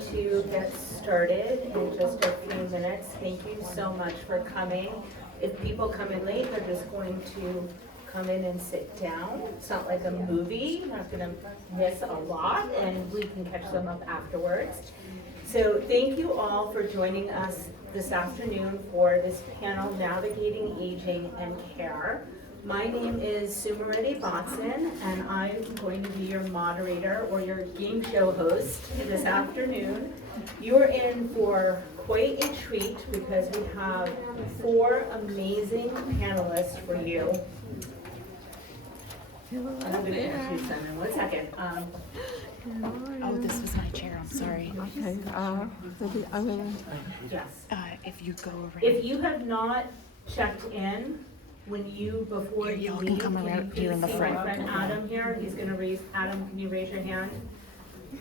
to get started in just a few minutes. Thank you so much for coming. If people come in late, they're just going to come in and sit down. It's not like a movie, you're not gonna miss a lot, and we can catch them up afterwards. So thank you all for joining us this afternoon for this panel, Navigating Aging and Care. My name is Sumariti Botson, and I'm going to be your moderator or your game show host this afternoon. You're in for quite a treat because we have 4 amazing panelists for you. I'm going to introduce them in 1 second. Oh, this was my chair. I'm sorry. Okay. Yes. If you go around. If you have not checked in, before you Y'all leave, can come around here in the see front. my friend Adam here? He's gonna raise, Adam, can you raise your hand?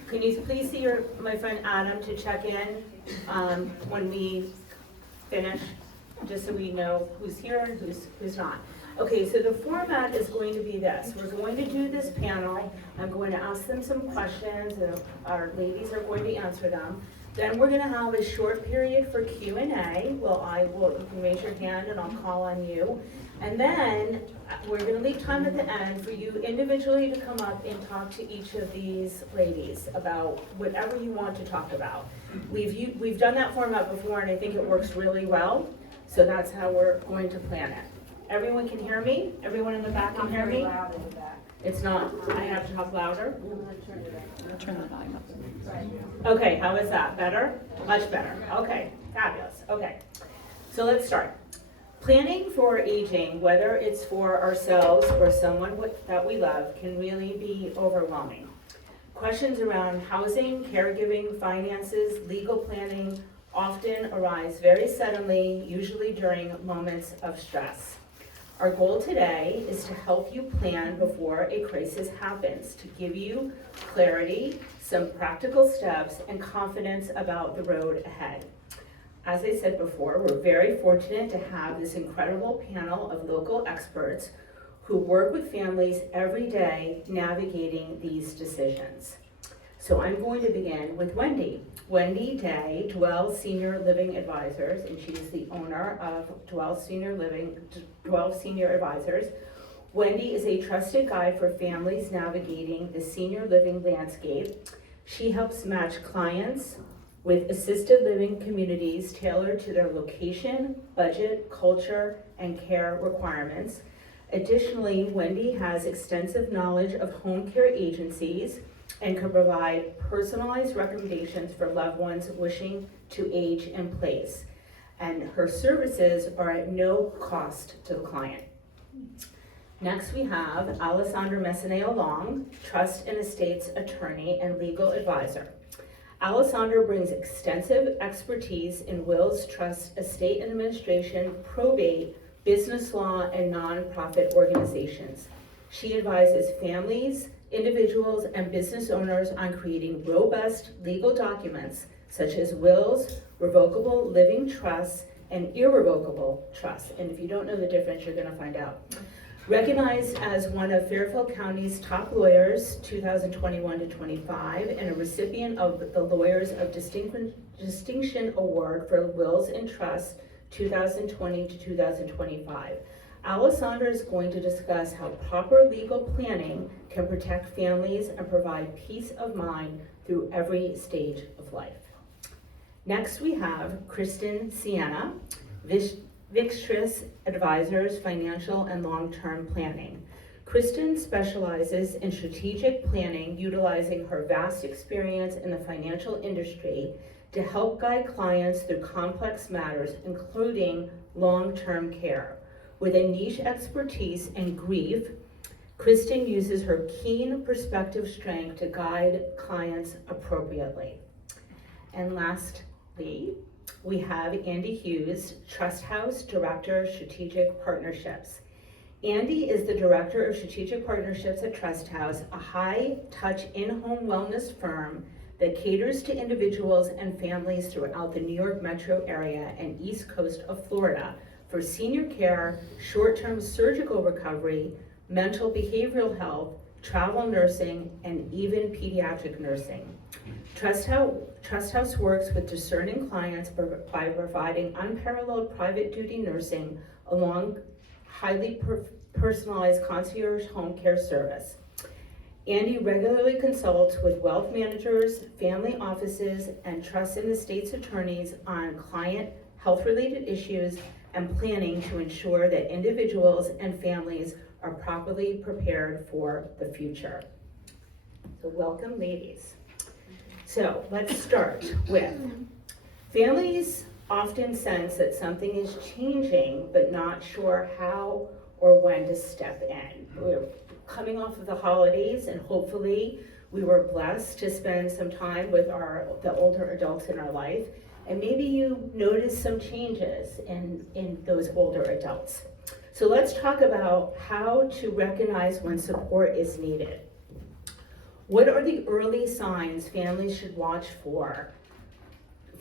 Can you please see my friend Adam to check in, when we finish, just so we know who's here and who's not. Okay, so the format is going to be this. We're going to do this panel. I'm going to ask them some questions, and our ladies are going to answer them. Then we're gonna have a short period for Q&A. You can raise your hand and I'll call on you. And then we're gonna leave time at the end for you individually to come up and talk to each of these ladies about whatever you want to talk about. We've done that format before and I think it works really well. So that's how we're going to plan it. Everyone can hear me? Everyone in the back can hear me? It's not, I have to talk louder? Turn the volume up. Okay, how is that? Better? Much better. Okay, fabulous. Okay, so let's start. Planning for aging, whether it's for ourselves or someone that we love, can really be overwhelming. Questions around housing, caregiving, finances, legal planning often arise very suddenly, usually during moments of stress. Our goal today is to help you plan before a crisis happens, to give you clarity, some practical steps, and confidence about the road ahead. As I said before, we're very fortunate to have this incredible panel of local experts who work with families every day navigating these decisions. So I'm going to begin with Wendy. Wendy Day, Dwell Senior Living Advisors, and she's the owner of Dwell Senior Advisors. Wendy is a trusted guide for families navigating the senior living landscape. She helps match clients with assisted living communities tailored to their location, budget, culture, and care requirements. Additionally, Wendy has extensive knowledge of home care agencies and can provide personalized recommendations for loved ones wishing to age in place. And her services are at no cost to the client. Next, we have Alessandra Messineo Long, Trust and Estates Attorney and Legal Advisor. Alessandra brings extensive expertise in wills, trust, estate administration, probate, business law, and nonprofit organizations. She advises families, individuals, and business owners on creating robust legal documents such as wills, revocable living trusts, and irrevocable trusts. And if you don't know the difference, you're going to find out. Recognized as one of Fairfield County's top lawyers 2021 to 25 and a recipient of the Lawyers of Distinction Award for Wills and Trusts 2020 to 2025. Alessandra is going to discuss how proper legal planning can protect families and provide peace of mind through every stage of life. Next, we have Kristen Sienna, Vixtris Advisors, Financial and Long-Term Planning. Kristen specializes in strategic planning, utilizing her vast experience in the financial industry to help guide clients through complex matters, including long-term care. With a niche expertise in grief, Kristen uses her keen perspective strength to guide clients appropriately. And lastly, we have Andy Hughes, Trust House Director of Strategic Partnerships. Andy is the Director of Strategic Partnerships at Trust House, a high-touch in-home wellness firm that caters to individuals and families throughout the New York metro area and east coast of Florida for senior care, short-term surgical recovery, mental behavioral health, travel nursing, and even pediatric nursing. Trust Trust House works with discerning clients by providing unparalleled private duty nursing along highly personalized concierge home care service. Andy regularly consults with wealth managers, family offices, and trust and estates attorneys on client health-related issues and planning to ensure that individuals and families are properly prepared for the future. So welcome, ladies. So let's start with, families often sense that something is changing, but not sure how or when to step in. We're coming off of the holidays, and hopefully we were blessed to spend some time with the older adults in our life, and maybe you noticed some changes in those older adults. So let's talk about how to recognize when support is needed. What are the early signs families should watch for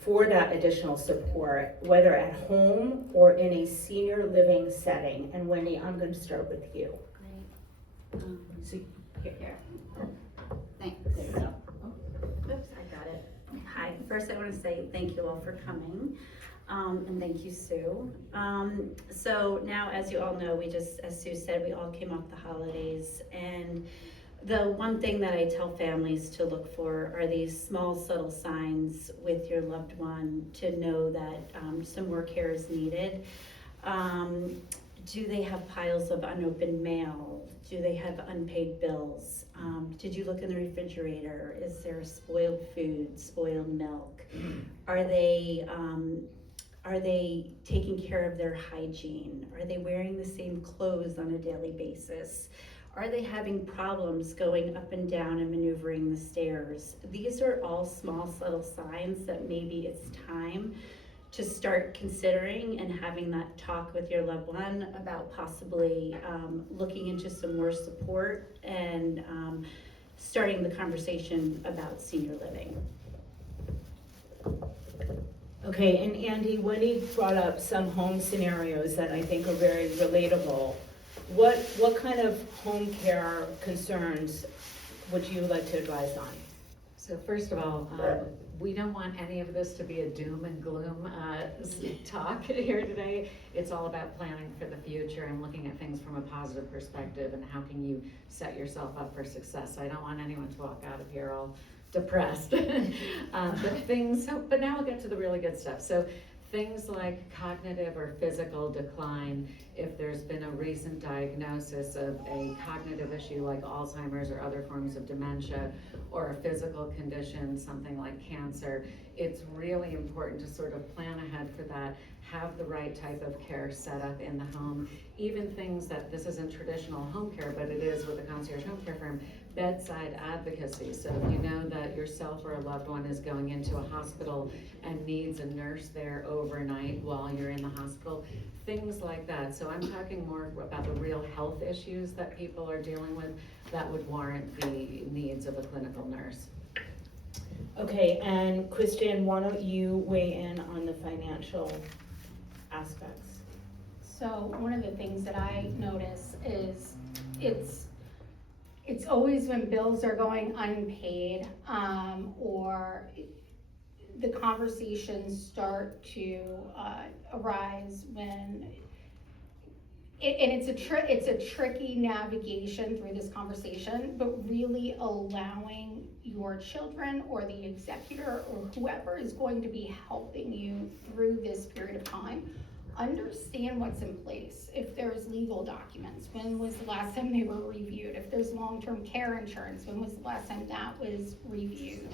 that additional support, whether at home or in a senior living setting? And Wendy, I'm going to start with you. Great. So, Here. Thanks. There you go. Oops, I got it. Hi, first I want to say thank you all for coming, and thank you, Sue. So now, as you all know, as Sue said, we all came off the holidays, and the one thing that I tell families to look for are these small, subtle signs with your loved one to know that some more care is needed. Do they have piles of unopened mail? Do they have unpaid bills? Did you look in the refrigerator? Is there spoiled food, spoiled milk? Are they taking care of their hygiene? Are they wearing the same clothes on a daily basis? Are they having problems going up and down and maneuvering the stairs? These are all small, subtle signs that maybe it's time to start considering and having that talk with your loved one about possibly looking into some more support and starting the conversation about senior living. Okay, and Andy, Wendy brought up some home scenarios that I think are very relatable. What kind of home care concerns would you like to advise on? So first of all, we don't want any of this to be a doom and gloom talk here today. It's all about planning for the future and looking at things from a positive perspective and how can you set yourself up for success. So I don't want anyone to walk out of here all depressed. But now we'll get to the really good stuff. So things like cognitive or physical decline, if there's been a recent diagnosis of a cognitive issue like Alzheimer's or other forms of dementia, or a physical condition, something like cancer, it's really important to sort of plan ahead for that, have the right type of care set up in the home. Even things that, this isn't traditional home care, but it is with a concierge home care firm, bedside advocacy. So if you know that yourself or a loved one is going into a hospital and needs a nurse there overnight while you're in the hospital, things like that. So I'm talking more about the real health issues that people are dealing with that would warrant the needs of a clinical nurse. Okay, and Kristen, why don't you weigh in on the financial aspects? So one of the things that I notice is it's always when bills are going unpaid, or the conversations start to arise when, and it's a tricky navigation through this conversation, but really allowing your children or the executor or whoever is going to be helping you through this period of time, understand what's in place. If there's legal documents, when was the last time they were reviewed? If there's long-term care insurance, when was the last time that was reviewed?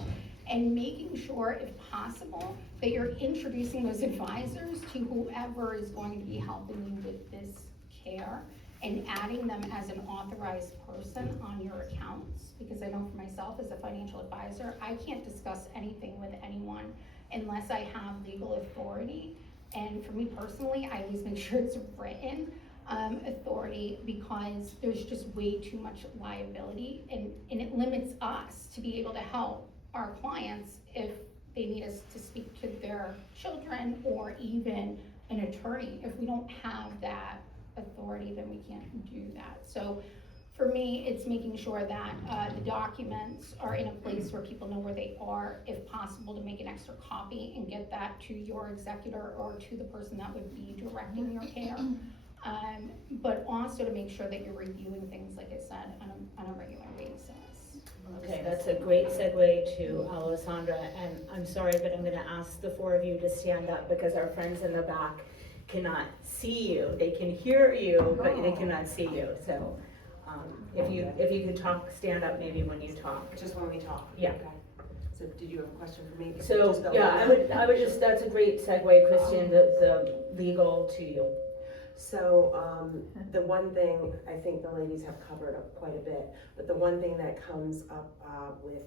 And making sure, if possible, that you're introducing those advisors to whoever is going to be helping you with this care, and adding them as an authorized person on your accounts. Because I know for myself as a financial advisor, I can't discuss anything with anyone unless I have legal authority. And for me personally, I always make sure it's written authority, because there's just way too much liability, and it limits us to be able to help our clients if they need us to speak to their children or even an attorney. If we don't have that authority, then we can't do that. So For me, it's making sure that the documents are in a place where people know where they are, if possible, to make an extra copy and get that to your executor or to the person that would be directing your care. But also to make sure that you're reviewing things, like I said, on a regular basis. Okay, that's a great segue to Alessandra, and I'm sorry, but I'm gonna ask the four of you to stand up because our friends in the back cannot see you. They can hear you, but they cannot see you, so. If you could talk, stand up maybe when you talk. Just when we talk? Yeah. Okay. So did you have a question for me? So, yeah, I would just, that's a great segue, Christian, the legal to you. So, the one thing, I think the ladies have covered up quite a bit, but the one thing that comes up with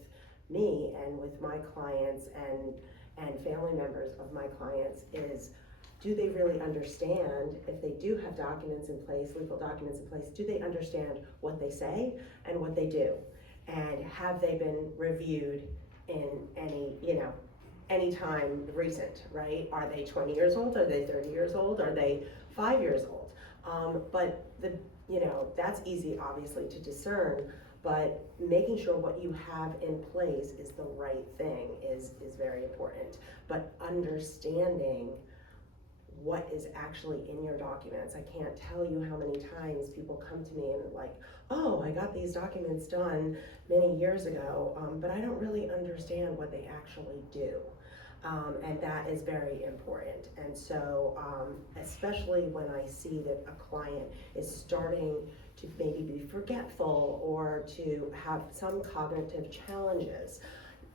me and with my clients and family members of my clients is, do they really understand, if they do have documents in place, legal documents in place, do they understand what they say and what they do? And have they been reviewed in any time recent, right? Are they 20 years old? Are they 30 years old? Are they 5 years old? But that's easy, obviously, to discern, but making sure what you have in place is the right thing is very important. But understanding what is actually in your documents. I can't tell you how many times people come to me and like, oh, I got these documents done many years ago, but I don't really understand what they actually do. And that is very important. And so, especially when I see that a client is starting to maybe be forgetful or to have some cognitive challenges,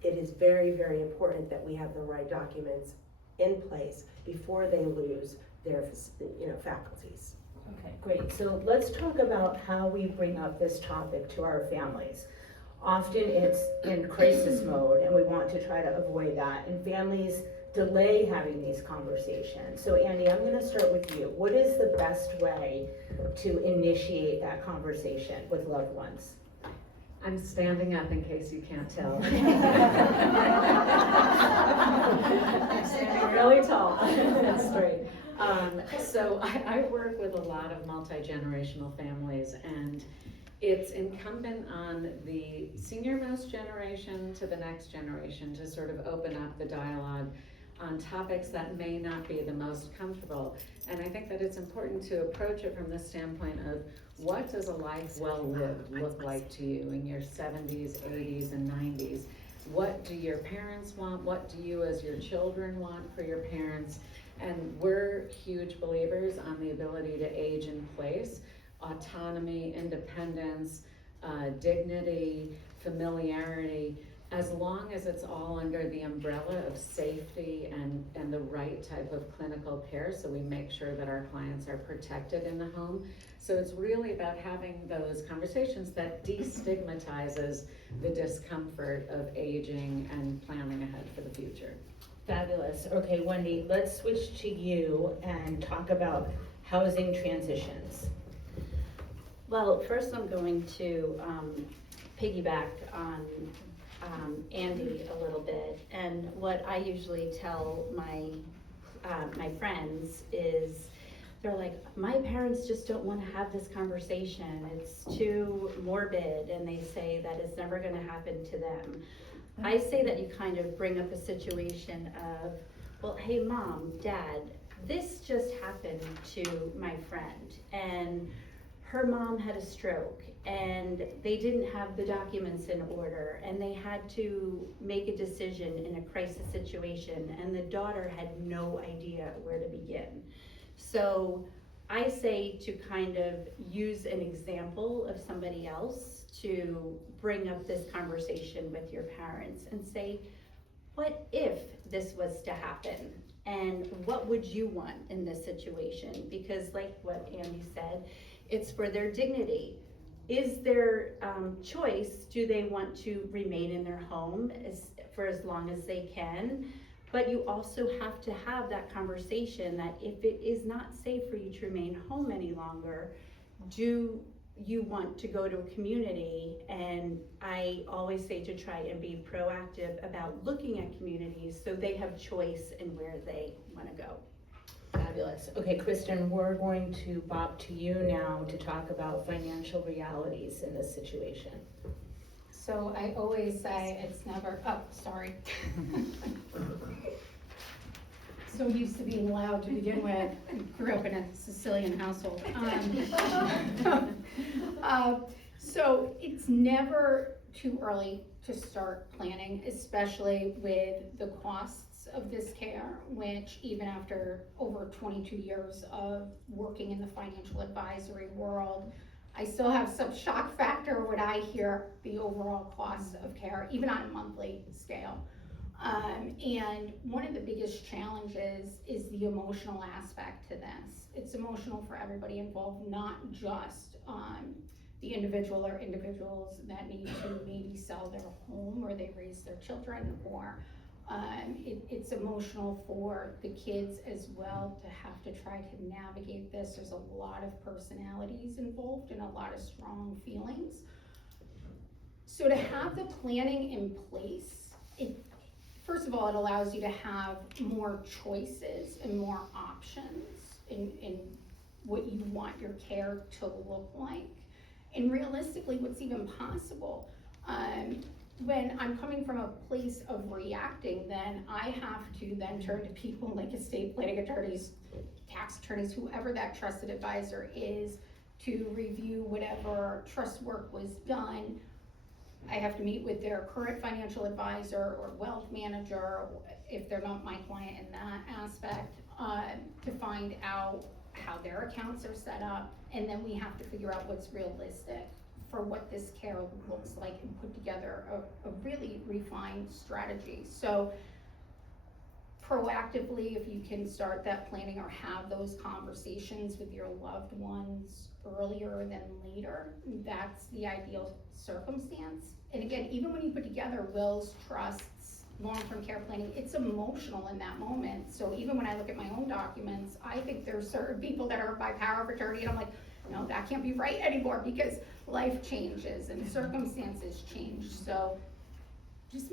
it is very, very important that we have the right documents in place before they lose their faculties. Okay, great. So let's talk about how we bring up this topic to our families. Often it's in crisis mode and we want to try to avoid that, and families delay having these conversations. So Andy, I'm gonna start with you. What is the best way to initiate that conversation with loved ones? I'm standing up in case you can't tell. I'm standing really tall. That's straight. So I work with a lot of multi-generational families, and it's incumbent on the senior-most generation to the next generation to sort of open up the dialogue on topics that may not be the most comfortable. And I think that it's important to approach it from the standpoint of, what does a life well lived look like to you in your 70s, 80s, and 90s? What do your parents want? What do you as your children want for your parents? And we're huge believers on the ability to age in place, autonomy, independence, dignity, familiarity, as long as it's all under the umbrella of safety and the right type of clinical care, so we make sure that our clients are protected in the home. So it's really about having those conversations that destigmatizes the discomfort of aging and planning ahead for the future. Fabulous. Okay, Wendy, let's switch to you and talk about housing transitions. Well, first I'm going to piggyback on Andy a little bit, and what I usually tell my friends is, they're like, my parents just don't want to have this conversation, it's too morbid, and they say that it's never going to happen to them. I say that you kind of bring up a situation of, well, hey mom, dad, this just happened to my friend, and her mom had a stroke, and they didn't have the documents in order, and they had to make a decision in a crisis situation, and the daughter had no idea where to begin. So I say to kind of use an example of somebody else to bring up this conversation with your parents and say, what if this was to happen? And what would you want in this situation? Because like what Andy said, it's for their dignity. Is their choice, do they want to remain in their home for as long as they can? But you also have to have that conversation that if it is not safe for you to remain home any longer, do you want to go to a community? And I always say to try and be proactive about looking at communities so they have choice in where they want to go. Fabulous. Okay, Kristen, we're going to bop to you now to talk about financial realities in this situation. So I always say it's never, oh, sorry. So used to being loud to begin with, grew up in a Sicilian household. So it's never too early to start planning, especially with the costs of this care, which even after over 22 years of working in the financial advisory world, I still have some shock factor when I hear the overall cost of care, even on a monthly scale. And one of the biggest challenges is the emotional aspect to this. It's emotional for everybody involved, not just the individual or individuals that need to maybe sell their home where they raise their children, or it's emotional for the kids as well to have to try to navigate this. There's a lot of personalities involved and a lot of strong feelings. So to have the planning in place, first of all, it allows you to have more choices and more options in what you want your care to look like. And realistically, what's even possible. When I'm coming from a place of reacting, then I have to then turn to people like estate planning attorneys, tax attorneys, whoever that trusted advisor is, to review whatever trust work was done. I have to meet with their current financial advisor or wealth manager, if they're not my client in that aspect, to find out how their accounts are set up, and then we have to figure out what's realistic for what this care looks like and put together a really refined strategy. So proactively, if you can start that planning or have those conversations with your loved ones earlier than later, that's the ideal circumstance. And again, even when you put together wills, trusts, long-term care planning, it's emotional in that moment. So even when I look at my own documents, I think there's certain people that are by power of attorney, and I'm like, no, that can't be right anymore, because life changes and circumstances change. So just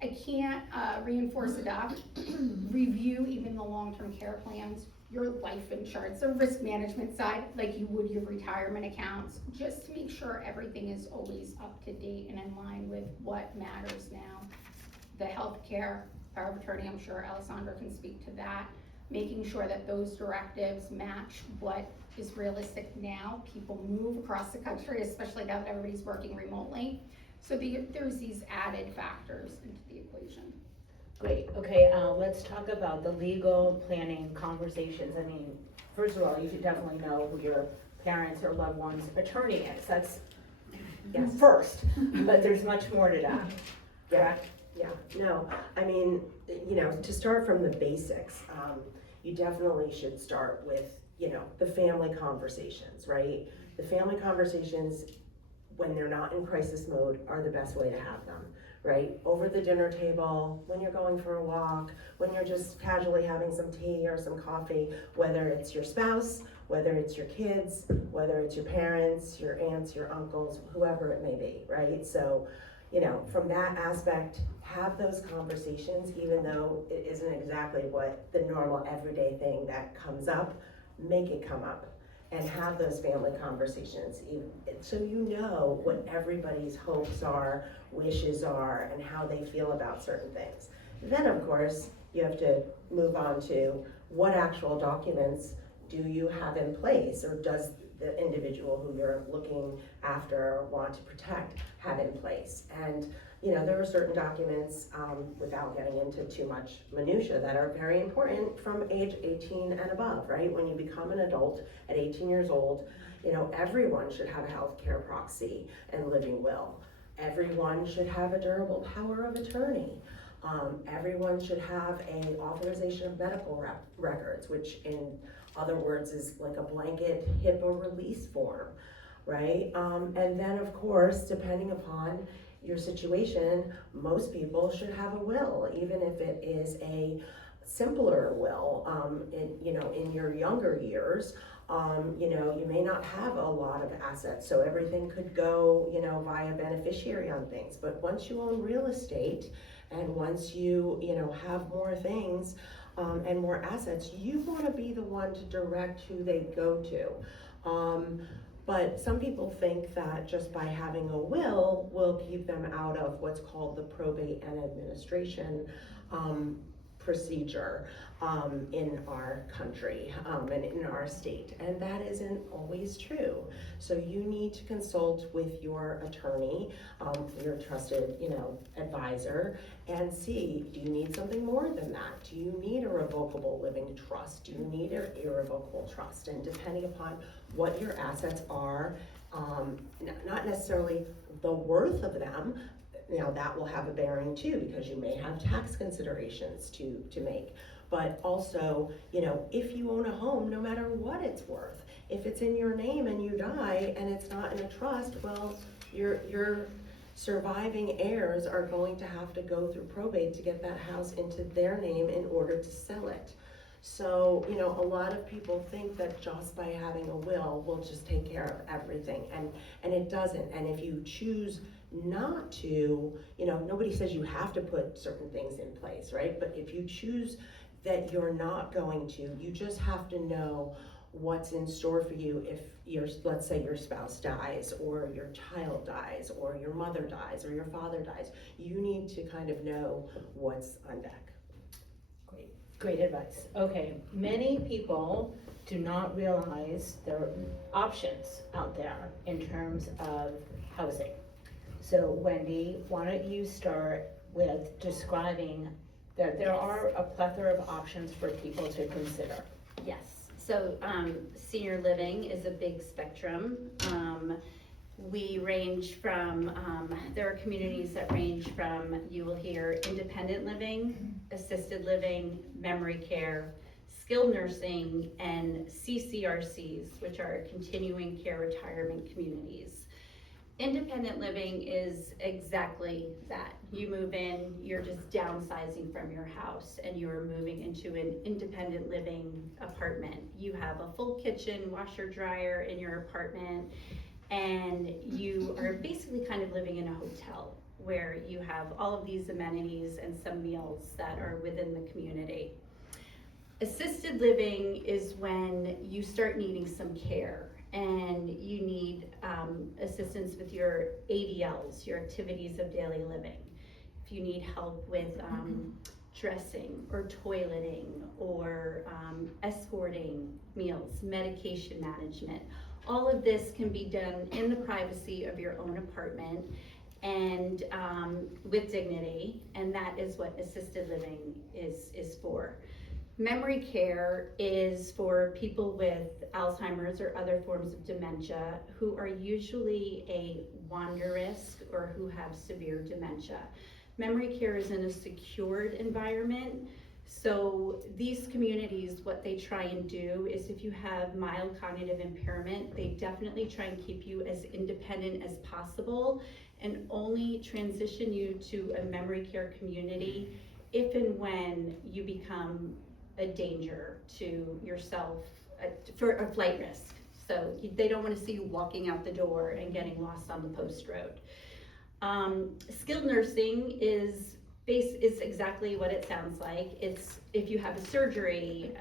I can't reinforce enough, review even the long-term care plans, your life insurance, the risk management side, like you would your retirement accounts, just to make sure everything is always up to date and in line with what matters now. The healthcare, power of attorney, I'm sure Alessandra can speak to that, making sure that those directives match what is realistic now. People move across the country, especially now that everybody's working remotely. So there's these added factors into the equation. Great, okay, let's talk about the legal planning conversations. I mean, first of all, you should definitely know who your parents or loved one's attorney is. That's first, but there's much more to that, correct? Yeah, no, I mean, to start from the basics, you definitely should start with, the family conversations, right? The family conversations, when they're not in crisis mode, are the best way to have them, right? Over the dinner table, when you're going for a walk, when you're just casually having some tea or some coffee, whether it's your spouse, whether it's your kids, whether it's your parents, your aunts, your uncles, whoever it may be, right? So, from that aspect, have those conversations, even though it isn't exactly what the normal everyday thing that comes up, make it come up. And have those family conversations, so you know what everybody's hopes are, wishes are, and how they feel about certain things. Then, of course, you have to move on to what actual documents do you have in place, or does the individual who you're looking after or want to protect have in place. And there are certain documents, without getting into too much minutia, that are very important from age 18 and above, right? When you become an adult at 18 years old, everyone should have a healthcare proxy and living will. Everyone should have a durable power of attorney. Everyone should have an authorization of medical records, which in other words is like a blanket HIPAA release form, right? And then of course, depending upon your situation, most people should have a will, even if it is a simpler will. In your younger years, you may not have a lot of assets, so everything could go, via beneficiary on things. But once you own real estate, and once you, have more things, and more assets, you wanna be the one to direct who they go to. But some people think that just by having a will keep them out of what's called the probate and administration procedure in our country and in our state, and that isn't always true. So you need to consult with your attorney, your trusted, advisor, and see, do you need something more than that? Do you need a revocable living trust? Do you need an irrevocable trust? And depending upon what your assets are, not necessarily the worth of them, that will have a bearing too, because you may have tax considerations to make. But also, if you own a home, no matter what it's worth, if it's in your name and you die and it's not in a trust, well, your surviving heirs are going to have to go through probate to get that house into their name in order to sell it. So, a lot of people think that just by having a will just take care of everything, and it doesn't. And if you choose not to, nobody says you have to put certain things in place, right? But if you choose that you're not going to, you just have to know what's in store for you if let's say your spouse dies, or your child dies, or your mother dies, or your father dies. You need to kind of know what's on deck. Great advice. Okay, many people do not realize there are options out there in terms of housing. So Wendy, why don't you start with describing that there are a plethora of options for people to consider. Yes, so senior living is a big spectrum. We range from, there are communities that range from, you will hear independent living, assisted living, memory care, skilled nursing, and CCRCs, which are continuing care retirement communities. Independent living is exactly that. You move in, you're just downsizing from your house and you're moving into an independent living apartment. You have a full kitchen, washer, dryer in your apartment, and you are basically kind of living in a hotel where you have all of these amenities and some meals that are within the community. Assisted living is when you start needing some care and you need assistance with your ADLs, your activities of daily living. If you need help with dressing or toileting or escorting meals, medication management, all of this can be done in the privacy of your own apartment and with dignity, and that is what assisted living is for. Memory care is for people with Alzheimer's or other forms of dementia who are usually a wander risk or who have severe dementia. Memory care is in a secured environment. So these communities, what they try and do is if you have mild cognitive impairment, they definitely try and keep you as independent as possible and only transition you to a memory care community if and when you become a danger to yourself for a flight risk. So they don't want to see you walking out the door and getting lost on the post road. Skilled nursing is exactly what it sounds like. It's if you have a surgery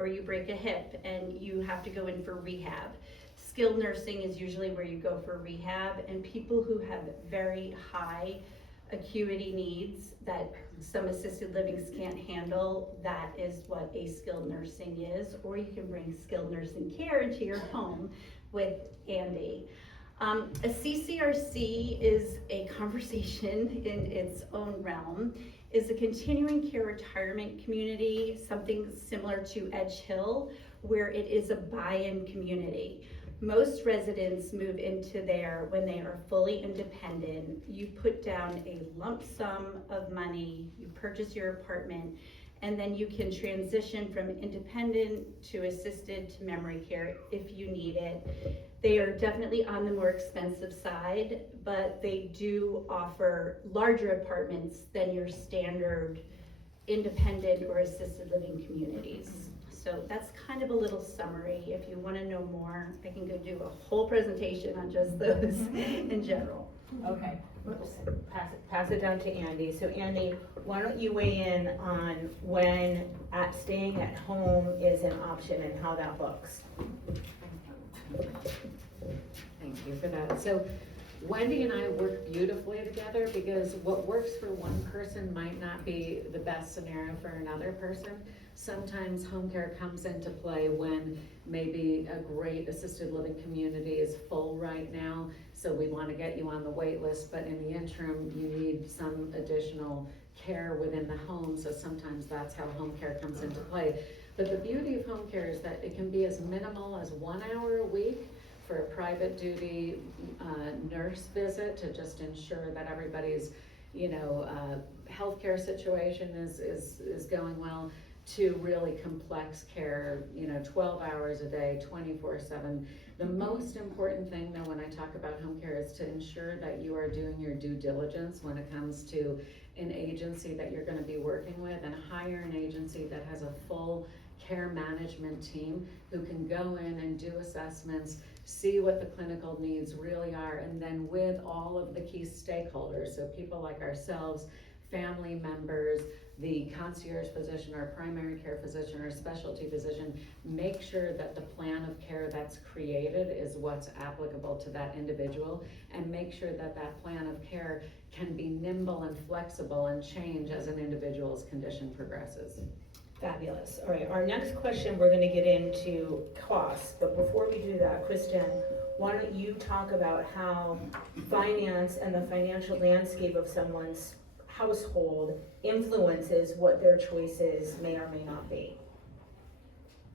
or you break a hip and you have to go in for rehab. Skilled nursing is usually where you go for rehab, and people who have very high acuity needs that some assisted livings can't handle, that is what a skilled nursing is. Or you can bring skilled nursing care into your home with Andy. A CCRC is a conversation in its own realm, is a continuing care retirement community, something similar to Edge Hill, where it is a buy-in community. Most residents move into there when they are fully independent. You put down a lump sum of money, you purchase your apartment, and then you can transition from independent to assisted to memory care if you need it. They are definitely on the more expensive side, but they do offer larger apartments than your standard independent or assisted living communities. So that's kind of a little summary. If you want to know more, I can go do a whole presentation on just those in general. Okay, Oops, pass it down to Andy. So Andy, why don't you weigh in on when staying at home is an option and how that looks? Thank you for that. So Wendy and I work beautifully together because what works for one person might not be the best scenario for another person. Sometimes home care comes into play when maybe a great assisted living community is full right now, so we want to get you on the wait list, but in the interim, you need some additional care within the home, so sometimes that's how home care comes into play. But the beauty of home care is that it can be as minimal as 1 hour a week for a private duty nurse visit to just ensure that everybody's, healthcare situation is going well, to really complex care, 12 hours a day, 24/7. The most important thing though when I talk about home care is to ensure that you are doing your due diligence when it comes to an agency that you're gonna be working with, and hire an agency that has a full care management team who can go in and do assessments, see what the clinical needs really are, and then with all of the key stakeholders, so people like ourselves, family members, the concierge physician or primary care physician or specialty physician, make sure that the plan of care that's created is what's applicable to that individual, and make sure that that plan of care can be nimble and flexible and change as an individual's condition progresses. Fabulous. All right, our next question, we're gonna get into costs, but before we do that, Kristen, why don't you talk about how finance and the financial landscape of someone's household influences what their choices may or may not be?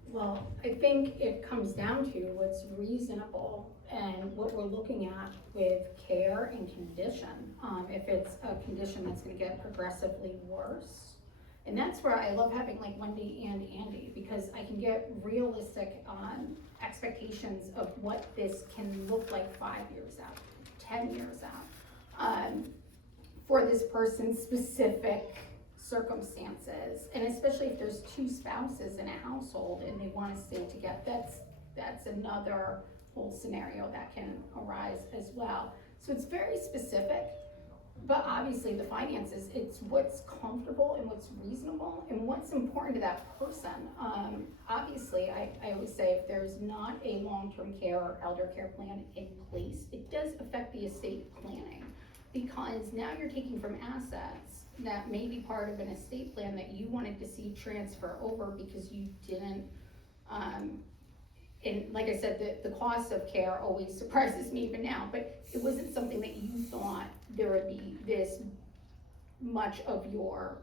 Well, I think it comes down to what's reasonable and what we're looking at with care and condition. If it's a condition that's gonna get progressively worse. And that's where I love having like Wendy and Andy, because I can get realistic expectations of what this can look like 5 years out, 10 years out, for this person's specific circumstances. And especially if there's 2 spouses in a household and they wanna stay together, that's another whole scenario that can arise as well. So it's very specific. But obviously the finances, it's what's comfortable and what's reasonable and what's important to that person. Obviously, I always say if there's not a long-term care or elder care plan in place, it does affect the estate planning, because now you're taking from assets that may be part of an estate plan that you wanted to see transfer over because you didn't, and like I said, the cost of care always surprises me even now, but it wasn't something that you thought there would be this much of your,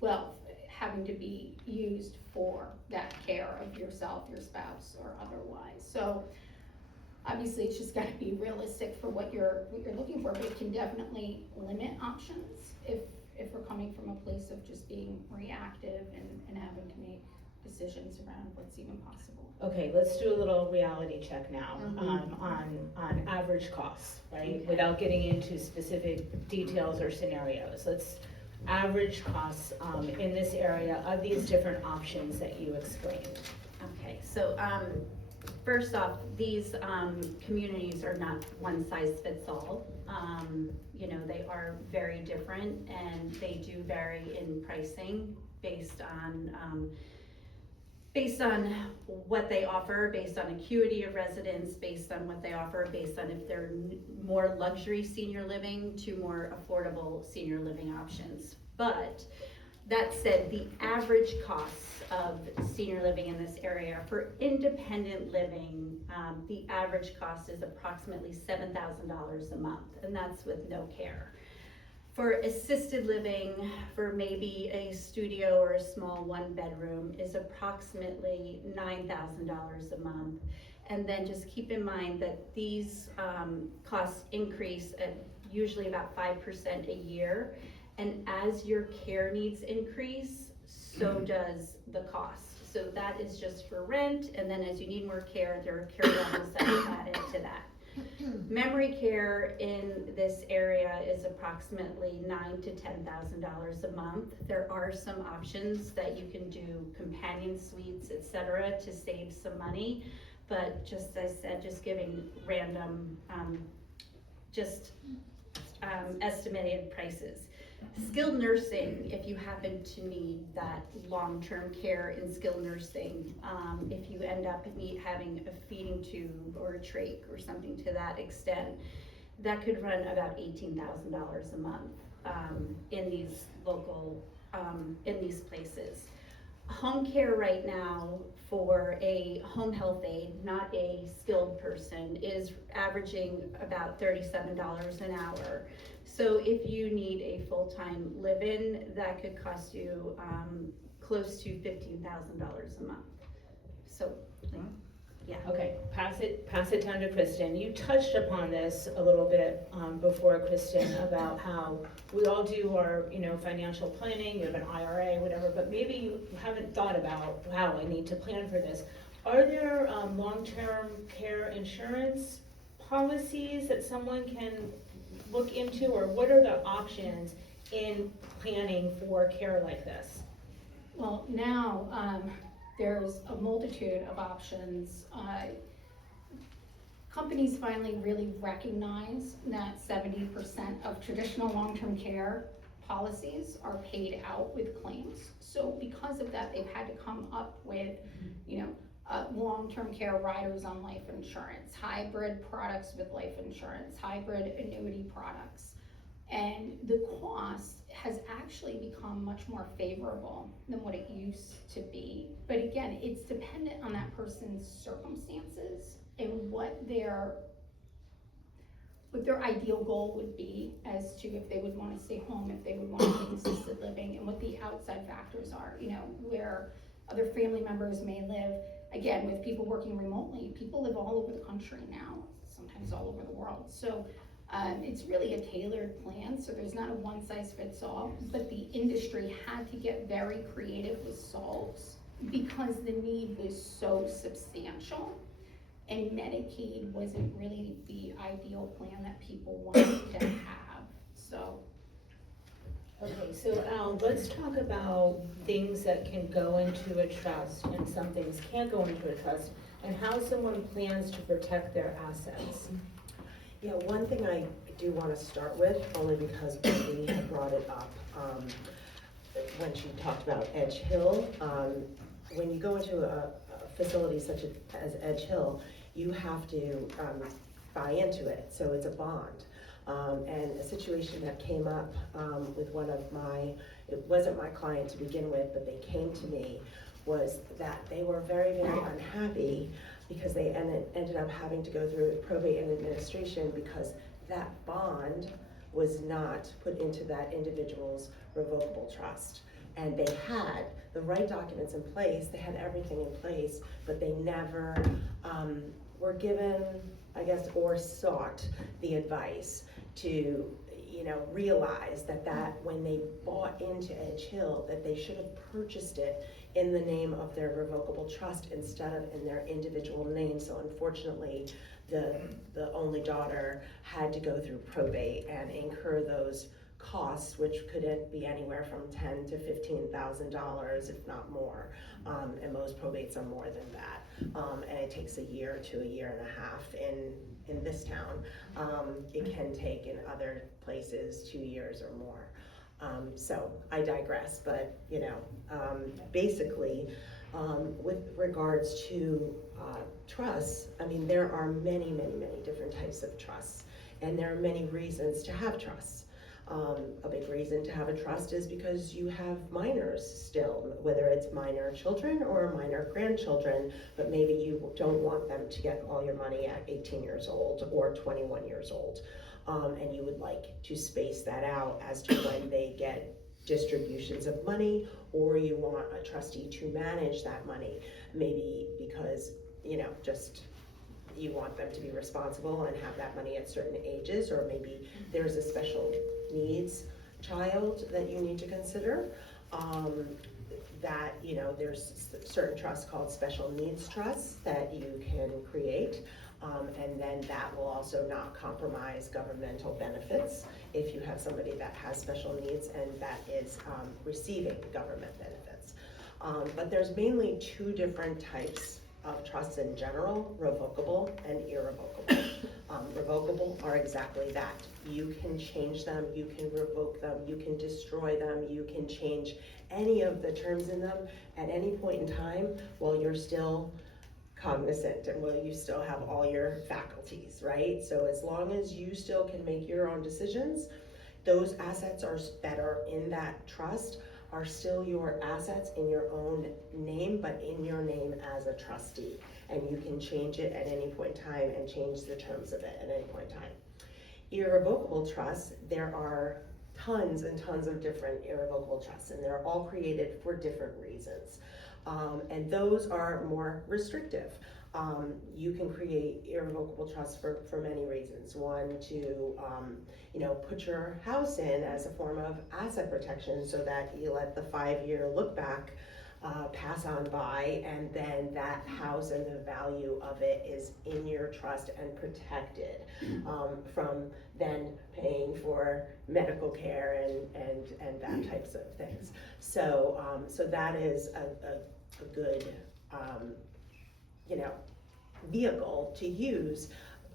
wealth having to be used for that care of yourself, your spouse, or otherwise. So obviously it's just gotta be realistic for what you're looking for, but it can definitely limit options if we're coming from a place of just being reactive and having to make decisions around what's even possible. Okay, let's do a little reality check now, on average costs, right? Okay. Without getting into specific details or scenarios. Let's average costs, in this area of these different options that you explained. Okay, so, first off, these, communities are not one size fits all. They are very different, and they do vary in pricing based on what they offer, based on acuity of residence, based on what they offer, based on if they're more luxury senior living to more affordable senior living options. But that said, the average costs of senior living in this area for independent living, the average cost is approximately $7,000 a month, and that's with no care. For assisted living, for maybe a studio or a small 1-bedroom, is approximately $9,000 a month. And then just keep in mind that these costs increase at usually about 5% a year. And as your care needs increase, so does the cost. So that is just for rent, and then as you need more care, there are care levels that are added to that. Memory care in this area is approximately $9,000 to $10,000 a month. There are some options that you can do, companion suites, etc., to save some money. But just as I said, just giving random just estimated prices. Skilled nursing, if you happen to need that long-term care in skilled nursing, if you end up having a feeding tube or a trach or something to that extent, that could run about $18,000 a month in these local, in these places. Home care right now for a home health aide, not a skilled person, is averaging about $37 an hour. So if you need a full-time live-in, that could cost you close to $15,000 a month. So, yeah. Okay, pass it down to Kristen. You touched upon this a little bit before, Kristen, about how we all do our, financial planning, you have an IRA, whatever, but maybe you haven't thought about, wow, I need to plan for this. Are there long-term care insurance policies that someone can look into, or what are the options in planning for care like this? Well, now, there's a multitude of options. Companies finally really recognize that 70% of traditional long-term care policies are paid out with claims. So because of that, they've had to come up with, long-term care riders on life insurance, hybrid products with life insurance, hybrid annuity products. And the cost has actually become much more favorable than what it used to be. But again, it's dependent on that person's circumstances and what their ideal goal would be as to if they would want to stay home, if they would want to take assisted living, and what the outside factors are, where other family members may live. Again, with people working remotely, people live all over the country now, sometimes all over the world. So it's really a tailored plan, so there's not a one-size-fits-all, but the industry had to get very creative with solves because the need was so substantial, and Medicaid wasn't really the ideal plan that people wanted to have, so. Okay, so Al, let's talk about things that can go into a trust and some things can't go into a trust, and how someone plans to protect their assets. Yeah, one thing I do want to start with, only because Wendy had brought it up, when she talked about Edge Hill. When you go into a facility such as Edge Hill, you have to buy into it, so it's a bond. And a situation that came up with one of it wasn't my client to begin with, but they came to me, was that they were very, very unhappy because they ended up having to go through probate and administration because that bond was not put into that individual's revocable trust. And they had the right documents in place, they had everything in place, but they never were given, I guess, or sought the advice to, realize that when they bought into Edge Hill, that they should have purchased it in the name of their revocable trust instead of in their individual name. So unfortunately, the only daughter had to go through probate and incur those costs, which could be anywhere from $10,000 to $15,000, if not more. And most probates are more than that. And it takes a year to a year and a half in this town. It can take in other places 2 years or more. So I digress, but basically, with regards to trusts, there are many, many, many different types of trusts, and there are many reasons to have trusts. A big reason to have a trust is because you have minors still, whether it's minor children or minor grandchildren, but maybe you don't want them to get all your money at 18 years old or 21 years old. And you would like to space that out as to when they get distributions of money, or you want a trustee to manage that money, maybe because, you want them to be responsible and have that money at certain ages, or maybe there's a special needs child that you need to consider. That, there's certain trusts called special needs trusts that you can create. And then that will also not compromise governmental benefits if you have somebody that has special needs and that is receiving government benefits. But there's mainly two different types of trusts in general: revocable and irrevocable. Revocable are exactly that. You can change them, you can revoke them, you can destroy them, you can change any of the terms in them at any point in time while you're still cognizant and while you still have all your faculties, right? So as long as you still can make your own decisions, those assets that are in that trust are still your assets in your own name, but in your name as a trustee. And you can change it at any point in time and change the terms of it at any point in time. Irrevocable trusts, there are tons and tons of different irrevocable trusts, and they're all created for different reasons. And those are more restrictive. You can create irrevocable trusts for many reasons. One, to put your house in as a form of asset protection so that you let the 5-year look back pass on by, and then that house and the value of it is in your trust and protected from then paying for medical care and that types of things. So that is a good vehicle to use,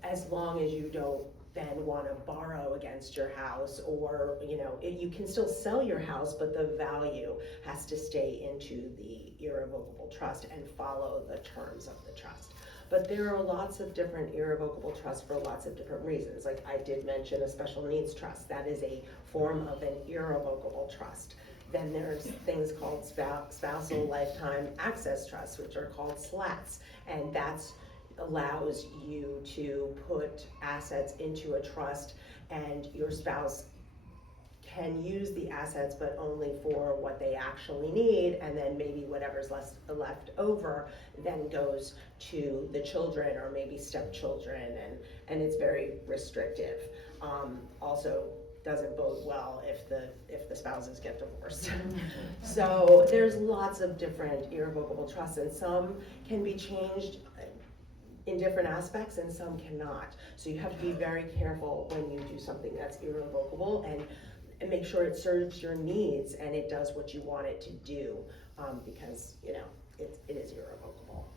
as long as you don't then want to borrow against your house, or you can still sell your house, but the value has to stay into the irrevocable trust and follow the terms of the trust. But there are lots of different irrevocable trusts for lots of different reasons. Like I did mention, a special needs trust, that is a form of an irrevocable trust. Then there's things called spousal lifetime access trusts, which are called SLATs, and that's allows you to put assets into a trust, and your spouse can use the assets, but only for what they actually need, and then maybe whatever's left over then goes to the children or maybe stepchildren, and it's very restrictive. Also doesn't bode well if the spouses get divorced. So there's lots of different irrevocable trusts, and some can be changed in different aspects and some cannot. So you have to be very careful when you do something that's irrevocable, and make sure it serves your needs and it does what you want it to do, because it is irrevocable.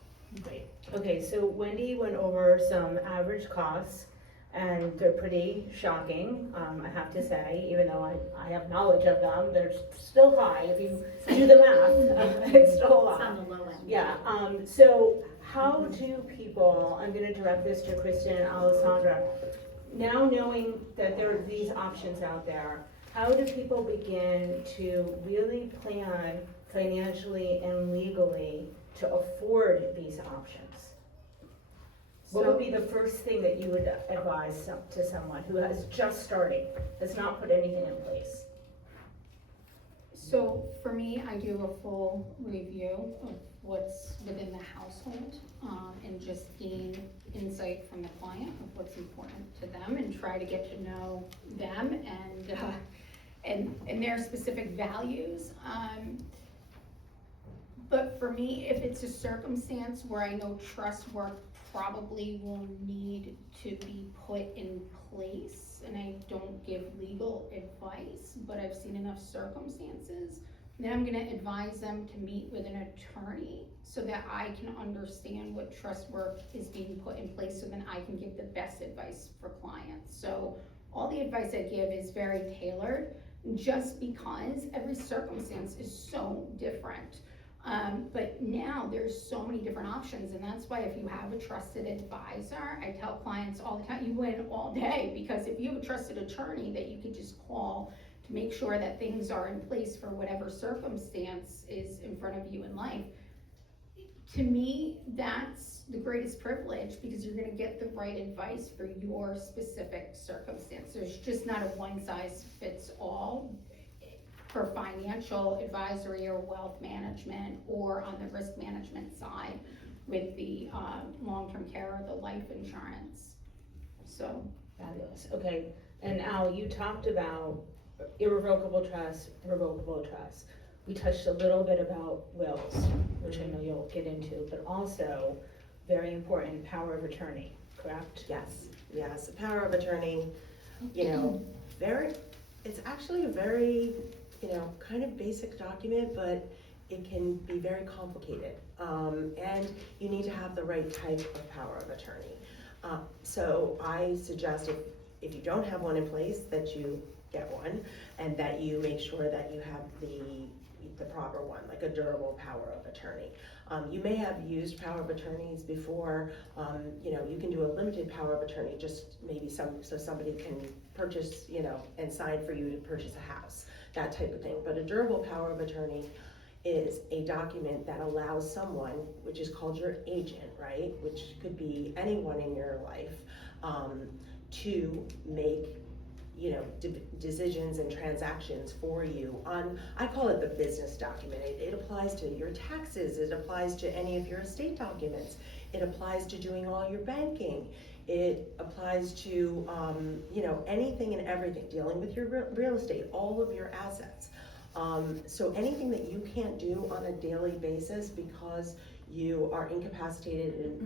Great. Okay, so Wendy went over some average costs, and they're pretty shocking, I have to say, even though I have knowledge of them, they're still high. If you do the math, it's still a lot. It's on the low end. Yeah, so how do people, I'm gonna direct this to Kristen and Alessandra, now knowing that there are these options out there, how do people begin to really plan financially and legally to afford these options? What would be the first thing that you would advise to someone who has just starting, has not put anything in place? So for me, I do a full review of what's within the household, and just gain insight from the client of what's important to them, and try to get to know them and their specific values. But for me, if it's a circumstance where I know trust work probably will need to be put in place, and I don't give legal advice, but I've seen enough circumstances, then I'm gonna advise them to meet with an attorney so that I can understand what trust work is being put in place, so then I can give the best advice for clients. So all the advice I give is very tailored, just because every circumstance is so different. But now there's so many different options, and that's why if you have a trusted advisor, I tell clients all the time, you win all day, because if you have a trusted attorney that you could just call to make sure that things are in place for whatever circumstance is in front of you in life, to me, that's the greatest privilege, because you're gonna get the right advice for your specific circumstance. There's just not a one size fits all for financial advisory or wealth management, or on the risk management side with the long-term care or the life insurance. So Fabulous. Okay, and Al, you talked about irrevocable trust, revocable trust. We touched a little bit about wills, which I know you'll get into, but also very important, power of attorney, correct? Yes, power of attorney, it's actually a very, kind of basic document, but it can be very complicated. And you need to have the right type of power of attorney. So I suggest if you don't have one in place, that you get one, and that you make sure that you have the proper one, like a durable power of attorney. You may have used power of attorneys before. You know, you can do a limited power of attorney, just maybe so somebody can purchase, you know, and sign for you to purchase a house, that type of thing. But a durable power of attorney is a document that allows someone, which is called your agent, right, which could be anyone in your life, to make, you know, decisions and transactions for you on, I call it the business document. It applies to your taxes, it applies to any of your estate documents, it applies to doing all your banking, it applies to, you know, anything and everything, dealing with your real estate, all of your assets. So anything that you can't do on a daily basis because you are incapacitated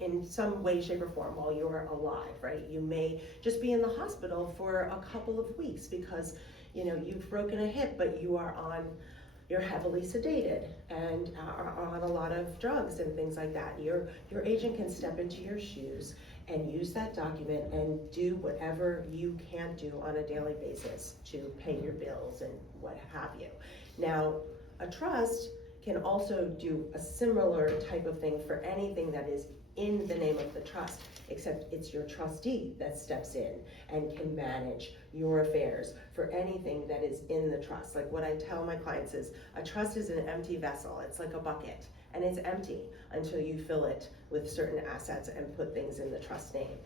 in some way, shape, or form while you're alive, right? You may just be in the hospital for a couple of weeks because, you know, you've broken a hip, but you're heavily sedated and are on a lot of drugs and things like that. Your agent can step into your shoes and use that document and do whatever you can't do on a daily basis to pay your bills and what have you. Now, a trust can also do a similar type of thing for anything that is in the name of the trust, except it's your trustee that steps in and can manage your affairs for anything that is in the trust. Like what I tell my clients is, a trust is an empty vessel. It's like a bucket, and it's empty until you fill it with certain assets and put things in the trust name.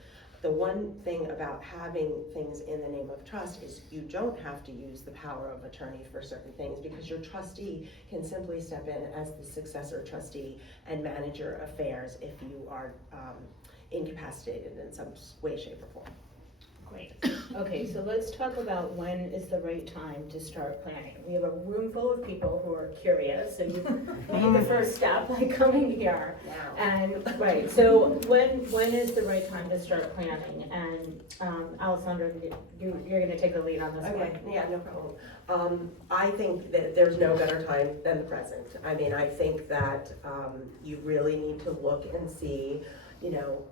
The one thing about having things in the name of trust is you don't have to use the power of attorney for certain things, because your trustee can simply step in as the successor trustee and manage your affairs if you are incapacitated in some way, shape, or form. Great. Okay, so let's talk about when is the right time to start planning. We have a room full of people who are curious, and you made the first step by coming here. Wow. And, right, so when is the right time to start planning? And Alessandra, you're gonna take the lead on this one. Okay, yeah, no problem. I think that there's no better time than the present. I mean, I think that you really need to look and see, you know,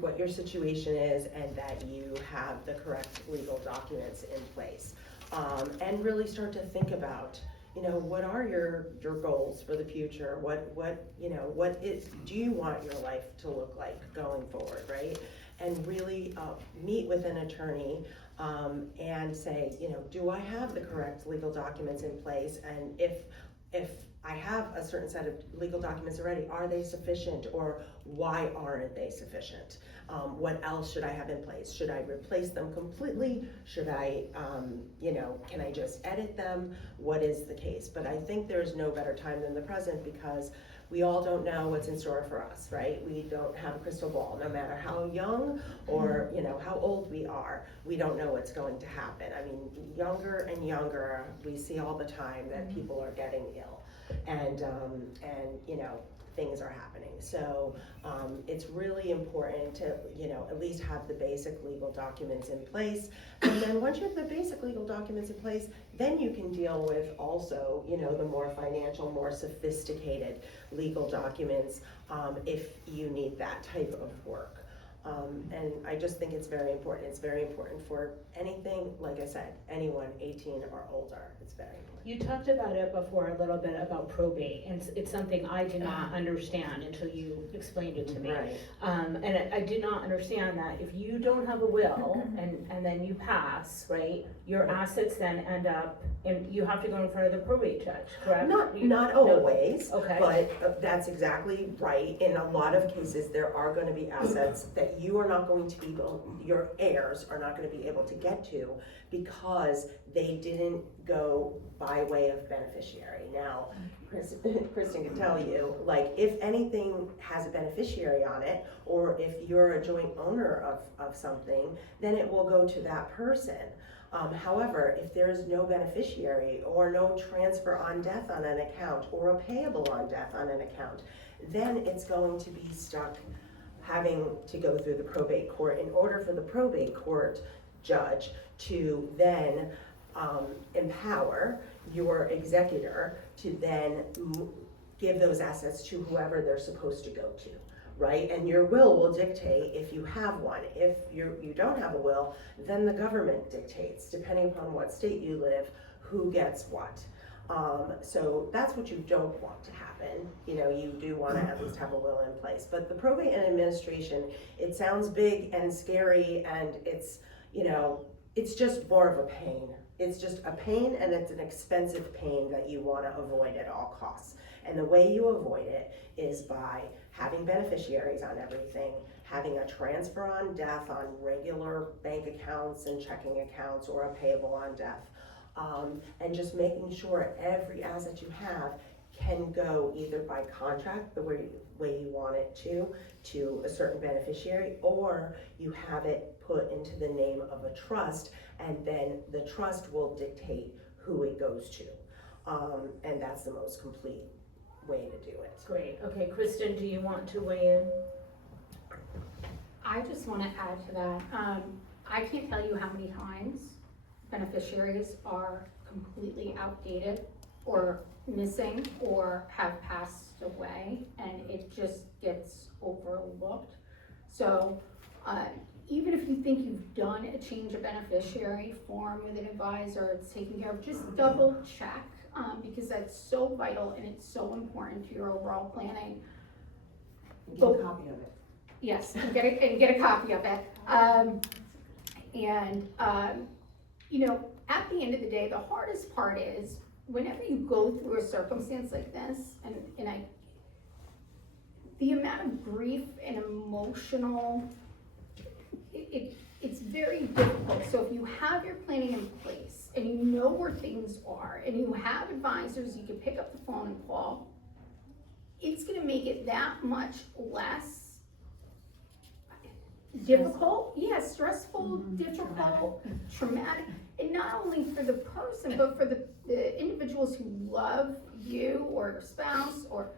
what your situation is and that you have the correct legal documents in place. And really start to think about, you know, what are your goals for the future? What do you want your life to look like going forward, right? And really meet with an attorney and say, you know, do I have the correct legal documents in place? And if I have a certain set of legal documents already, are they sufficient, or why aren't they sufficient? What else should I have in place? Should I replace them completely? Should I, you know, can I just edit them? What is the case? But I think there's no better time than the present, because we all don't know what's in store for us, right? We don't have a crystal ball. No matter how young or, you know, how old we are, we don't know what's going to happen. I mean, younger and younger, we see all the time that people are getting ill, and you know, things are happening. So it's really important to, you know, at least have the basic legal documents in place. And then once you have the basic legal documents in place, then you can deal with also, you know, the more financial, more sophisticated legal documents if you need that type of work. And I just think it's very important. It's very important for anything, like I said, anyone 18 or older. It's very important. You talked about it before a little bit about probate, and it's something I did not understand until you explained it to me. Right. And I did not understand that if you don't have a will and then you pass, right, your assets then end up, and you have to go in front of the probate judge, correct? Not No. always, Okay. but that's exactly right. In a lot of cases, there are going to be assets that you are not going to be able, your heirs are not going to be able to get to, because they didn't go by way of beneficiary. Now, Kristen can tell you, like, if anything has a beneficiary on it, or if you're a joint owner of something, then it will go to that person. However, if there is no beneficiary, or no transfer on death on an account, or a payable on death on an account, then it's going to be stuck having to go through the probate court, in order for the probate court judge to then empower your executor to then give those assets to whoever they're supposed to go to, right? And your will dictate if you have one. If you don't have a will, then the government dictates, depending upon what state you live, who gets what. So that's what you don't want to happen. You know, you do want to at least have a will in place. But the probate and administration, it sounds big and scary, and it's, you know, it's just more of a pain. It's just a pain, and it's an expensive pain that you want to avoid at all costs. And the way you avoid it is by having beneficiaries on everything, having a transfer on death on regular bank accounts and checking accounts, or a payable on death. And just making sure every asset you have can go either by contract, the way you want it to a certain beneficiary, or you have it put into the name of a trust, and then the trust will dictate who it goes to. And that's the most complete way to do it. Great. Okay, Kristen, do you want to weigh in? I just want to add to that. I can't tell you how many times beneficiaries are completely outdated or missing or have passed away, and it just gets overlooked. So even if you think you've done a change of beneficiary form with an advisor, it's taken care of, just double check, because that's so vital and it's so important to your overall planning. Get a copy of it. Yes, and get a copy of it. You know, at the end of the day, the hardest part is whenever you go through a circumstance like this, the amount of grief and emotional, it's very difficult. So if you have your planning in place and you know where things are and you have advisors you can pick up the phone and call, it's gonna make it that much less difficult, stressful, difficult, traumatic, and not only for the person, but for the individuals who love you or your spouse, or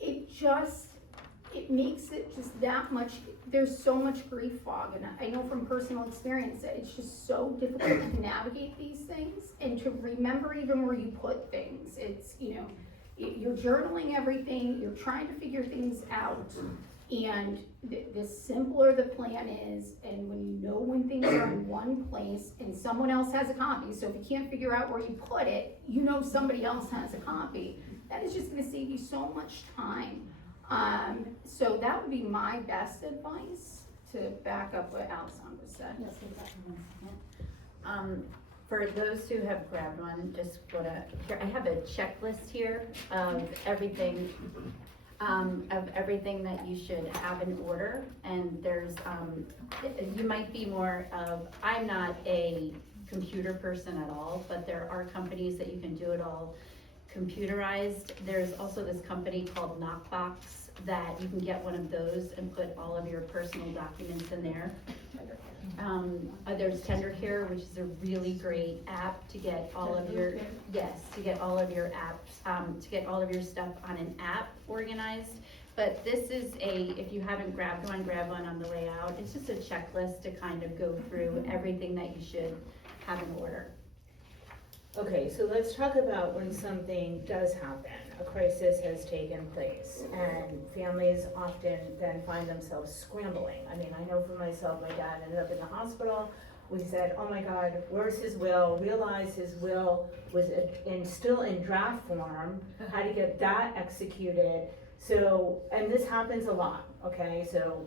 it makes it just that much, there's so much grief fog, and I know from personal experience that it's just so difficult to navigate these things and to remember even where you put things. It's, you know, you're journaling everything, you're trying to figure things out, and the simpler the plan is, and when you know when things are in one place and someone else has a copy, so if you can't figure out where you put it, you know somebody else has a copy, that is just gonna save you so much time. So that would be my best advice to back up what Alessandra said. For those who have grabbed one, just here, I have a checklist here of everything that you should have in order, and there's, you might be more of, I'm not a computer person at all, but there are companies that you can do it all computerized. There's also this company called Knockbox that you can get one of those and put all of your personal documents in there. There's TenderCare, which is a really great app to get all of your, to get all of your apps, to get all of your stuff on an app organized. But this is if you haven't grabbed one, grab one on the way out. It's just a checklist to kind of go through everything that you should have in order. Okay, so let's talk about when something does happen, a crisis has taken place, and families often then find themselves scrambling. I mean, I know for myself, my dad ended up in the hospital. We said, oh my God, where's his will? Realized his will was still in draft form, how to get that executed. So, and this happens a lot, okay? So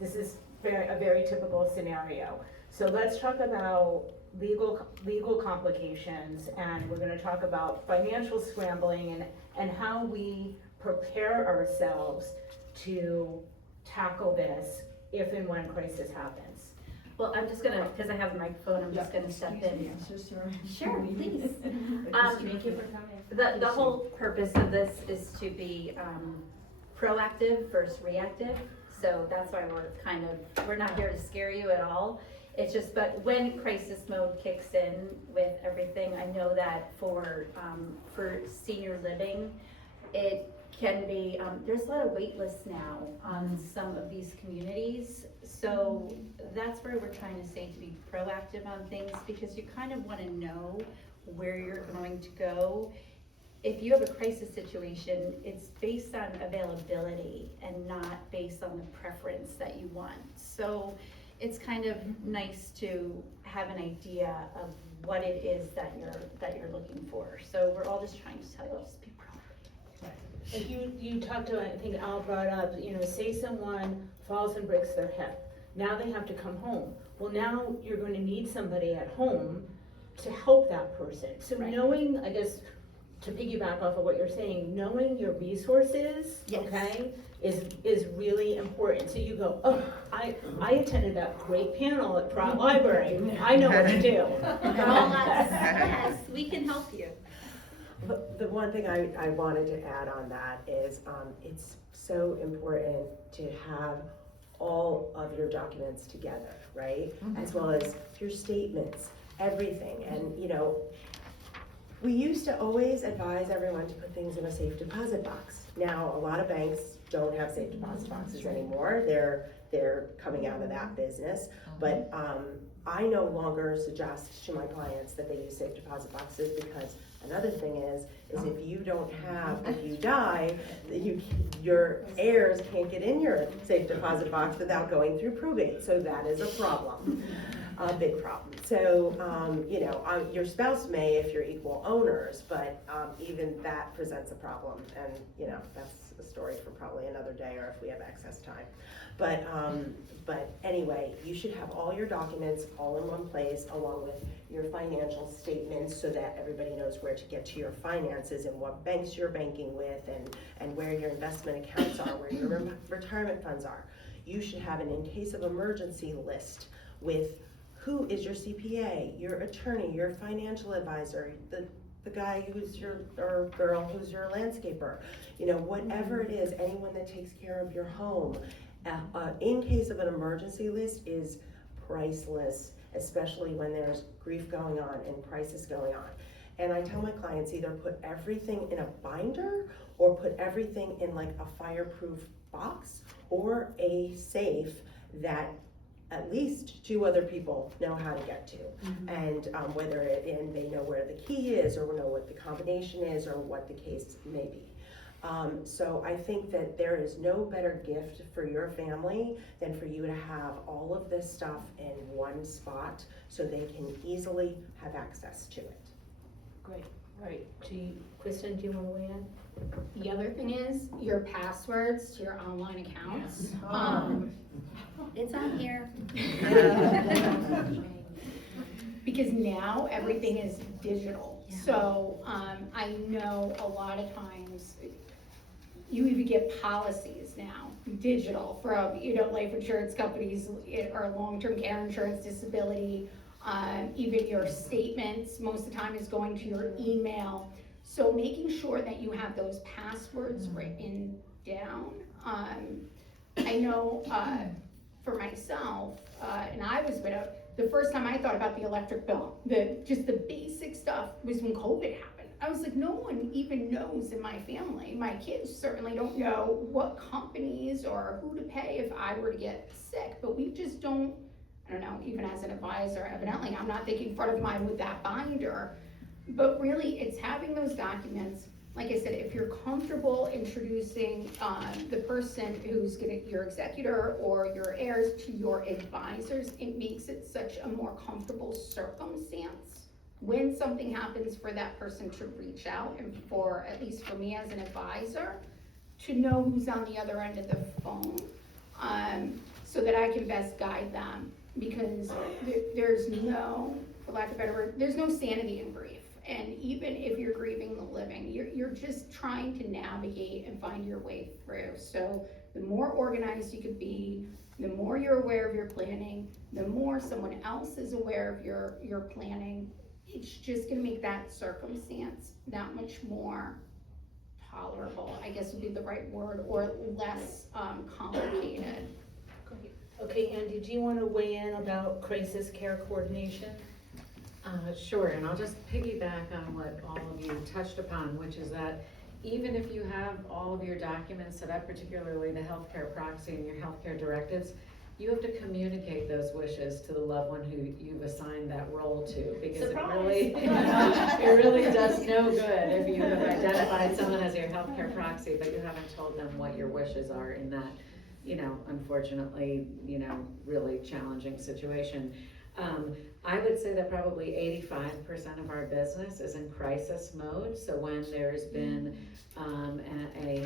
this is a very typical scenario. So let's talk about legal complications, and we're gonna talk about financial scrambling and how we prepare ourselves to tackle this if and when crisis happens. Well, I'm just gonna, because I have the microphone, I'm just gonna step in. Sure, please. Thank you for coming. The whole purpose of this is to be proactive versus reactive. So that's why we're not here to scare you at all. It's just, but when crisis mode kicks in with everything, I know that for senior living, it can be, there's a lot of wait lists now on some of these communities. So that's where we're trying to say to be proactive on things, because you kind of want to know where you're going to go if you have a crisis situation, it's based on availability and not based on the preference that you want. So it's kind of nice to have an idea of what it is that you're looking for. So we're all just trying to tell you, just be proactive. Like you talked about, I think Al brought up, say someone falls and breaks their hip. Now they have to come home. Well, now you're going to need somebody at home to help that person. So Right. knowing, I guess, to piggyback off of what you're saying, knowing your resources, Yes. okay, is really important. So you go, oh, I attended that great panel at Perrot Library. I know what to do. Yes, we can help you. But the one thing I wanted to add on that is, it's so important to have all of your documents together, right? As well as your statements, everything. And, we used to always advise everyone to put things in a safe deposit box. Now, a lot of banks don't have safe deposit boxes anymore. They're coming out of that business. But I no longer suggest to my clients that they use safe deposit boxes, because another thing is if you die, your heirs can't get in your safe deposit box without going through probate. So that is a problem, a big problem. So, your spouse may if you're equal owners, but even that presents a problem. And, that's a story for probably another day, or if we have excess time. But anyway, you should have all your documents all in one place, along with your financial statements, so that everybody knows where to get to your finances and what banks you're banking with, and where your investment accounts are, where your retirement funds are. You should have an in case of emergency list with who is your CPA, your attorney, your financial advisor, the guy or girl who's your landscaper, whatever it is, anyone that takes care of your home. In case of an emergency list is priceless, especially when there's grief going on and crisis going on. And I tell my clients, either put everything in a binder or put everything in like a fireproof box or a safe that at least 2 other people know how to get to. And and they know where the key is, or know what the combination is, or what the case may be. So I think that there is no better gift for your family than for you to have all of this stuff in one spot, so they can easily have access to it. Great, right. Kristen, do you want to weigh in? The other thing is your passwords to your online accounts. It's on here. Because now everything is digital. Yeah. So I know a lot of times you even get policies now, digital, from life insurance companies or long-term care insurance, disability. Even your statements, most of the time, is going to your email. So making sure that you have those passwords written down. I know for myself, and I was the first time I thought about the electric bill, just the basic stuff, was when COVID happened. I was like, no one even knows in my family. My kids certainly don't know what companies or who to pay if I were to get sick, but we just don't, I don't know, even as an advisor, evidently I'm not thinking front of mind with that binder, but really it's having those documents. Like I said, if you're comfortable introducing the person who's your executor or your heirs to your advisors, it makes it such a more comfortable circumstance when something happens for that person to reach out, and for, at least for me as an advisor, to know who's on the other end of the phone, so that I can best guide them. Because there's no, for lack of a better word, there's no sanity in grief. And even if you're grieving the living, you're just trying to navigate and find your way through. So the more organized you could be, the more you're aware of your planning, the more someone else is aware of your planning, it's just gonna make that circumstance that much more tolerable, I guess would be the right word, or less complicated. Okay, Andy, do you want to weigh in about crisis care coordination? Sure, and I'll just piggyback on what all of you touched upon, which is that even if you have all of your documents set up, particularly the healthcare proxy and your healthcare directives, you have to communicate those wishes to the loved one who you've assigned that role to, because Surprise. it really does no good if you have identified someone as your healthcare proxy, but you haven't told them what your wishes are in that, unfortunately, really challenging situation. I would say that probably 85% of our business is in crisis mode. So when there's been a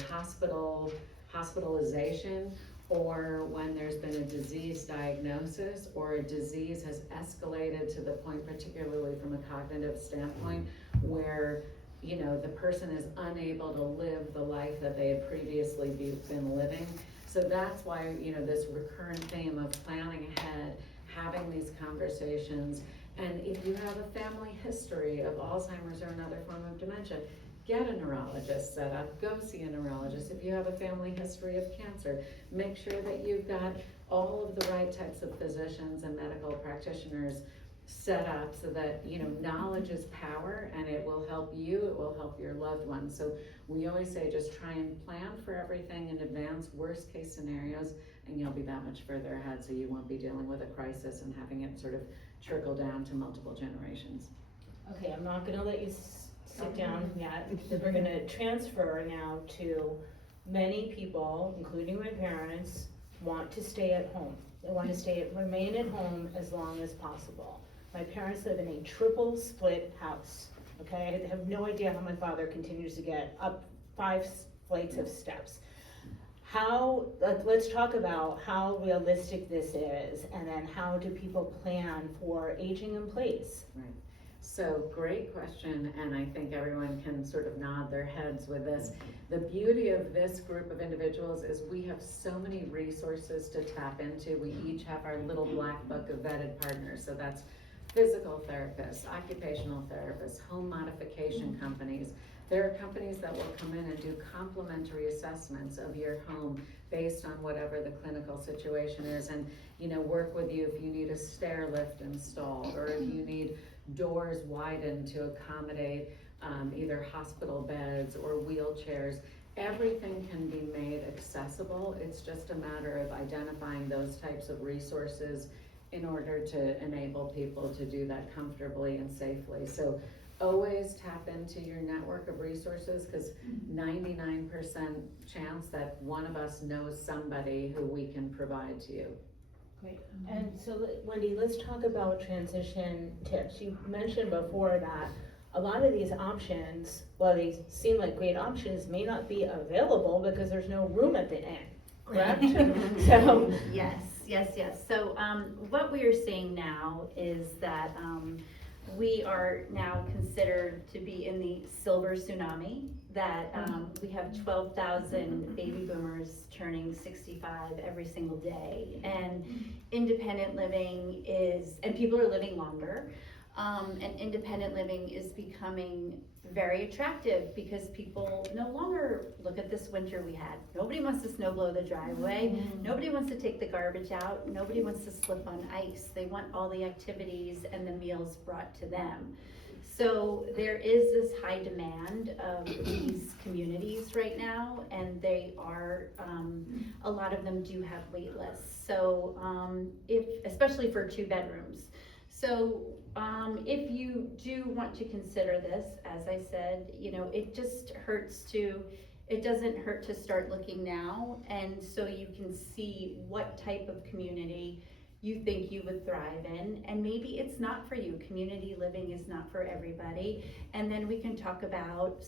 hospitalization, or when there's been a disease diagnosis, or a disease has escalated to the point, particularly from a cognitive standpoint, where the person is unable to live the life that they had previously been living. So that's why this recurrent theme of planning ahead, having these conversations. And if you have a family history of Alzheimer's or another form of dementia, get a neurologist set up, go see a neurologist. If you have a family history of cancer, make sure that you've got all of the right types of physicians and medical practitioners set up so that, knowledge is power, and it will help you, it will help your loved ones. So we always say just try and plan for everything in advance, worst case scenarios, and you'll be that much further ahead, so you won't be dealing with a crisis and having it sort of trickle down to multiple generations. Okay, I'm not gonna let you sit down yet, because we're gonna transfer now to many people, including my parents, want to stay at home. They want to remain at home as long as possible. My parents live in a triple split house, okay? I have no idea how my father continues to get up 5 flights of steps. Let's talk about how realistic this is, and then how do people plan for aging in place? Right. So great question, and I think everyone can sort of nod their heads with this. The beauty of this group of individuals is we have so many resources to tap into. We each have our little black book of vetted partners. So that's physical therapists, occupational therapists, home modification companies. There are companies that will come in and do complimentary assessments of your home based on whatever the clinical situation is, and work with you if you need a stair lift installed, or if you need doors widened to accommodate either hospital beds or wheelchairs. Everything can be made accessible. It's just a matter of identifying those types of resources in order to enable people to do that comfortably and safely. So always tap into your network of resources, because 99% chance that one of us knows somebody who we can provide to you. Great. And so, Wendy, let's talk about transition tips. You mentioned before that a lot of these options, while they seem like great options, may not be available because there's no room at the inn, correct? So Yes. So what we are seeing now is that we are now considered to be in the silver tsunami, that we have 12,000 baby boomers turning 65 every single day, and independent living and people are living longer, and independent living is becoming very attractive because people no longer look at this winter we had. Nobody wants to snow blow the driveway. Nobody wants to take the garbage out. Nobody wants to slip on ice. They want all the activities and the meals brought to them. So there is this high demand of these communities right now, and they are, a lot of them do have wait lists. So especially for 2 bedrooms. So if you do want to consider this, as I said, it doesn't hurt to start looking now, and so you can see what type of community you think you would thrive in, and maybe it's not for you. Community living is not for everybody, and then we can talk about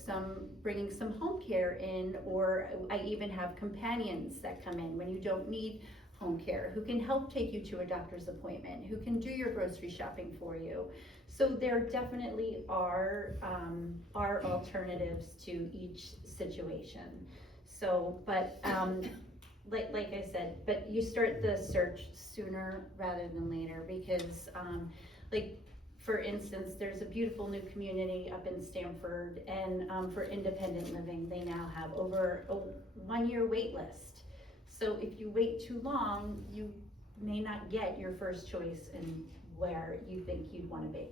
bringing some home care in, or I even have companions that come in when you don't need home care, who can help take you to a doctor's appointment, who can do your grocery shopping for you. So there definitely are alternatives to each situation. So, but like I said, but you start the search sooner rather than later, because like for instance, there's a beautiful new community up in Stamford, and for independent living, they now have over a 1-year wait list. So if you wait too long, you may not get your first choice in where you think you'd want to be.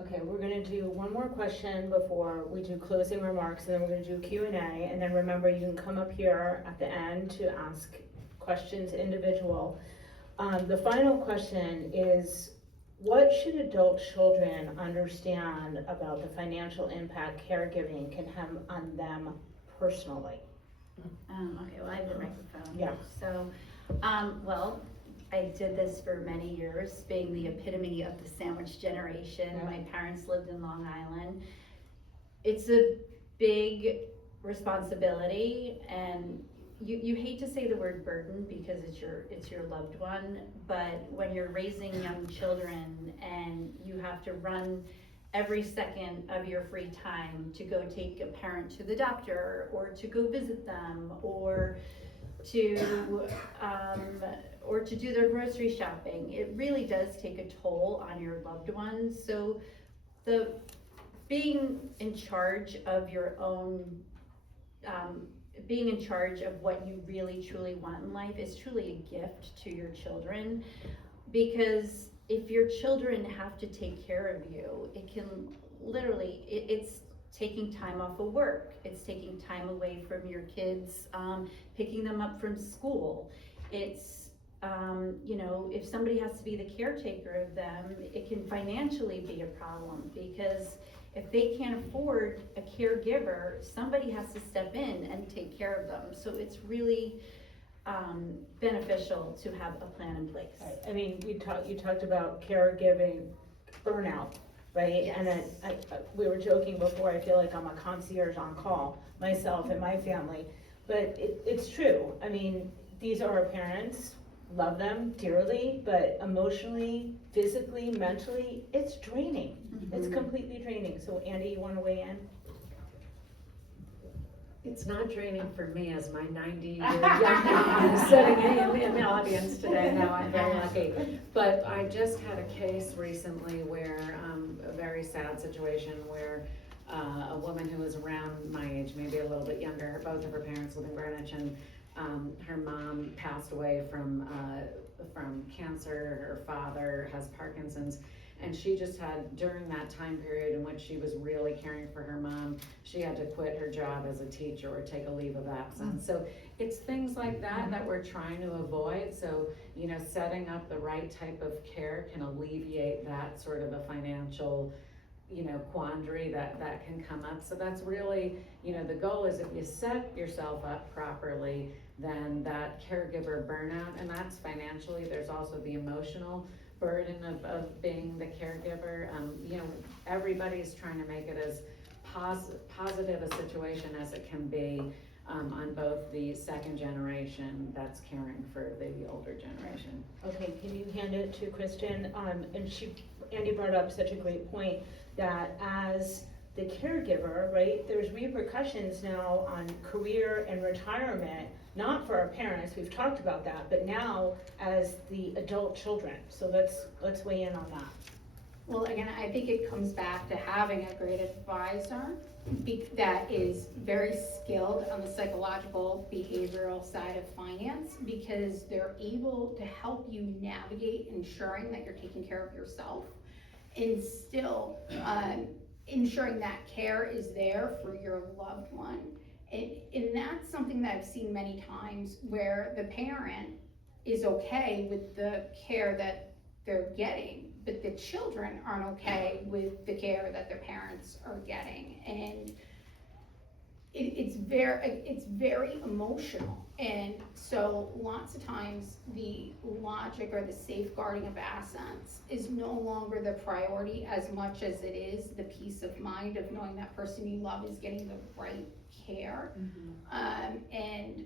okay, we're gonna do one more question before we do closing remarks, and then we're gonna do Q&A, and then remember, you can come up here at the end to ask questions individual. The final question is, what should adult children understand about the financial impact caregiving can have on them personally? Okay, well, I have the microphone. Yeah. So, well, I did this for many years, being the epitome of the sandwich generation. Yeah. My parents lived in Long Island. It's a big responsibility, and you hate to say the word burden because it's your loved one, but when you're raising young children and you have to run every second of your free time to go take a parent to the doctor or to go visit them or to do their grocery shopping, it really does take a toll on your loved ones. So the being in charge of your own, being in charge of what you really truly want in life is truly a gift to your children, because if your children have to take care of you, it can literally, it's taking time off of work, it's taking time away from your kids, picking them up from school. It's, you know, if somebody has to be the caretaker of them, it can financially be a problem, because if they can't afford a caregiver, somebody has to step in and take care of them. So it's really beneficial to have a plan in place. Right. I mean, you talked about caregiving burnout, right? Yes. And we were joking before, I feel like I'm a concierge on call, myself and my family, but it's true. I mean, these are our parents, love them dearly, but emotionally, physically, mentally, it's draining. It's completely draining. So Andy, you wanna weigh in? It's not draining for me as my 90-year young sitting in the audience today. No, I'm very lucky. But I just had a case recently where, a very sad situation where a woman who was around my age, maybe a little bit younger, both of her parents live in Greenwich, and her mom passed away from cancer. Her father has Parkinson's. And she just had, during that time period in which she was really caring for her mom, she had to quit her job as a teacher or take a leave of absence. So it's things like that that we're trying to avoid. So, you know, setting up the right type of care can alleviate that sort of a financial, you know, quandary that can come up. So that's really, you know, the goal is if you set yourself up properly, then that caregiver burnout, and that's financially, there's also the emotional burden of being the caregiver. You know, everybody's trying to make it as positive a situation as it can be on both the second generation that's caring for the older generation. Okay, can you hand it to Kristen? And Andy brought up such a great point that as the caregiver, right, there's repercussions now on career and retirement, not for our parents, we've talked about that, but now as the adult children. So let's weigh in on that. Well, again, I think it comes back to having a great advisor that is very skilled on the psychological, behavioral side of finance, because they're able to help you navigate ensuring that you're taking care of yourself and still ensuring that care is there for your loved one. And that's something that I've seen many times, where the parent is okay with the care that they're getting, but the children aren't okay with the care that their parents are getting. And it's very emotional. And so lots of times the logic or the safeguarding of assets is no longer the priority as much as it is the peace of mind of knowing that person you love is getting the right care. And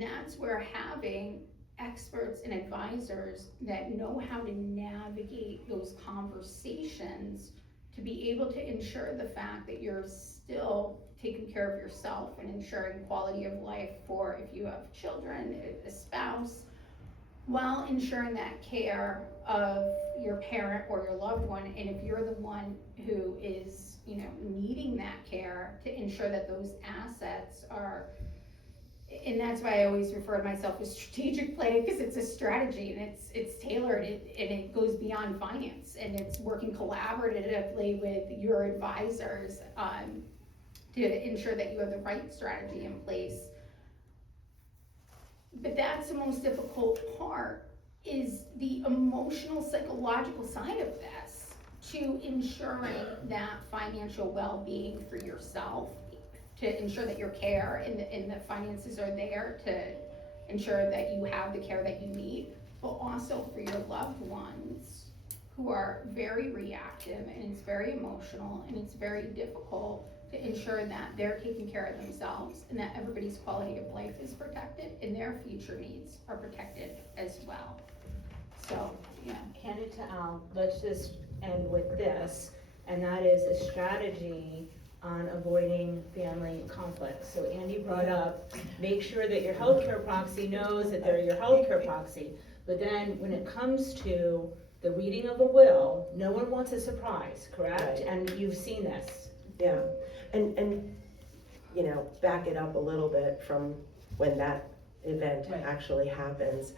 that's where having experts and advisors that know how to navigate those conversations to be able to ensure the fact that you're still taking care of yourself and ensuring quality of life for, if you have children, a spouse, while ensuring that care of your parent or your loved one. And if you're the one who is, you know, needing that care, to ensure that those assets are, and that's why I always refer to myself as strategic planning, because it's a strategy and it's tailored, and it goes beyond finance, and it's working collaboratively with your advisors to ensure that you have the right strategy in place But that's the most difficult part, is the emotional, psychological side of this, to ensuring that financial well-being for yourself, to ensure that your care and the finances are there to ensure that you have the care that you need, but also for your loved ones who are very reactive, and it's very emotional, and it's very difficult to ensure that they're taking care of themselves and that everybody's quality of life is protected and their future needs are protected as well. So, yeah. Hand it to Al, let's just end with this, and that is a strategy on avoiding family conflicts. So Andy brought up, make sure that your healthcare proxy knows that they're your healthcare proxy. But then when it comes to the reading of a will, no one wants a surprise, correct? Right. And you've seen this. Yeah, and, you know, back it up a little bit from when that event Right. actually happens.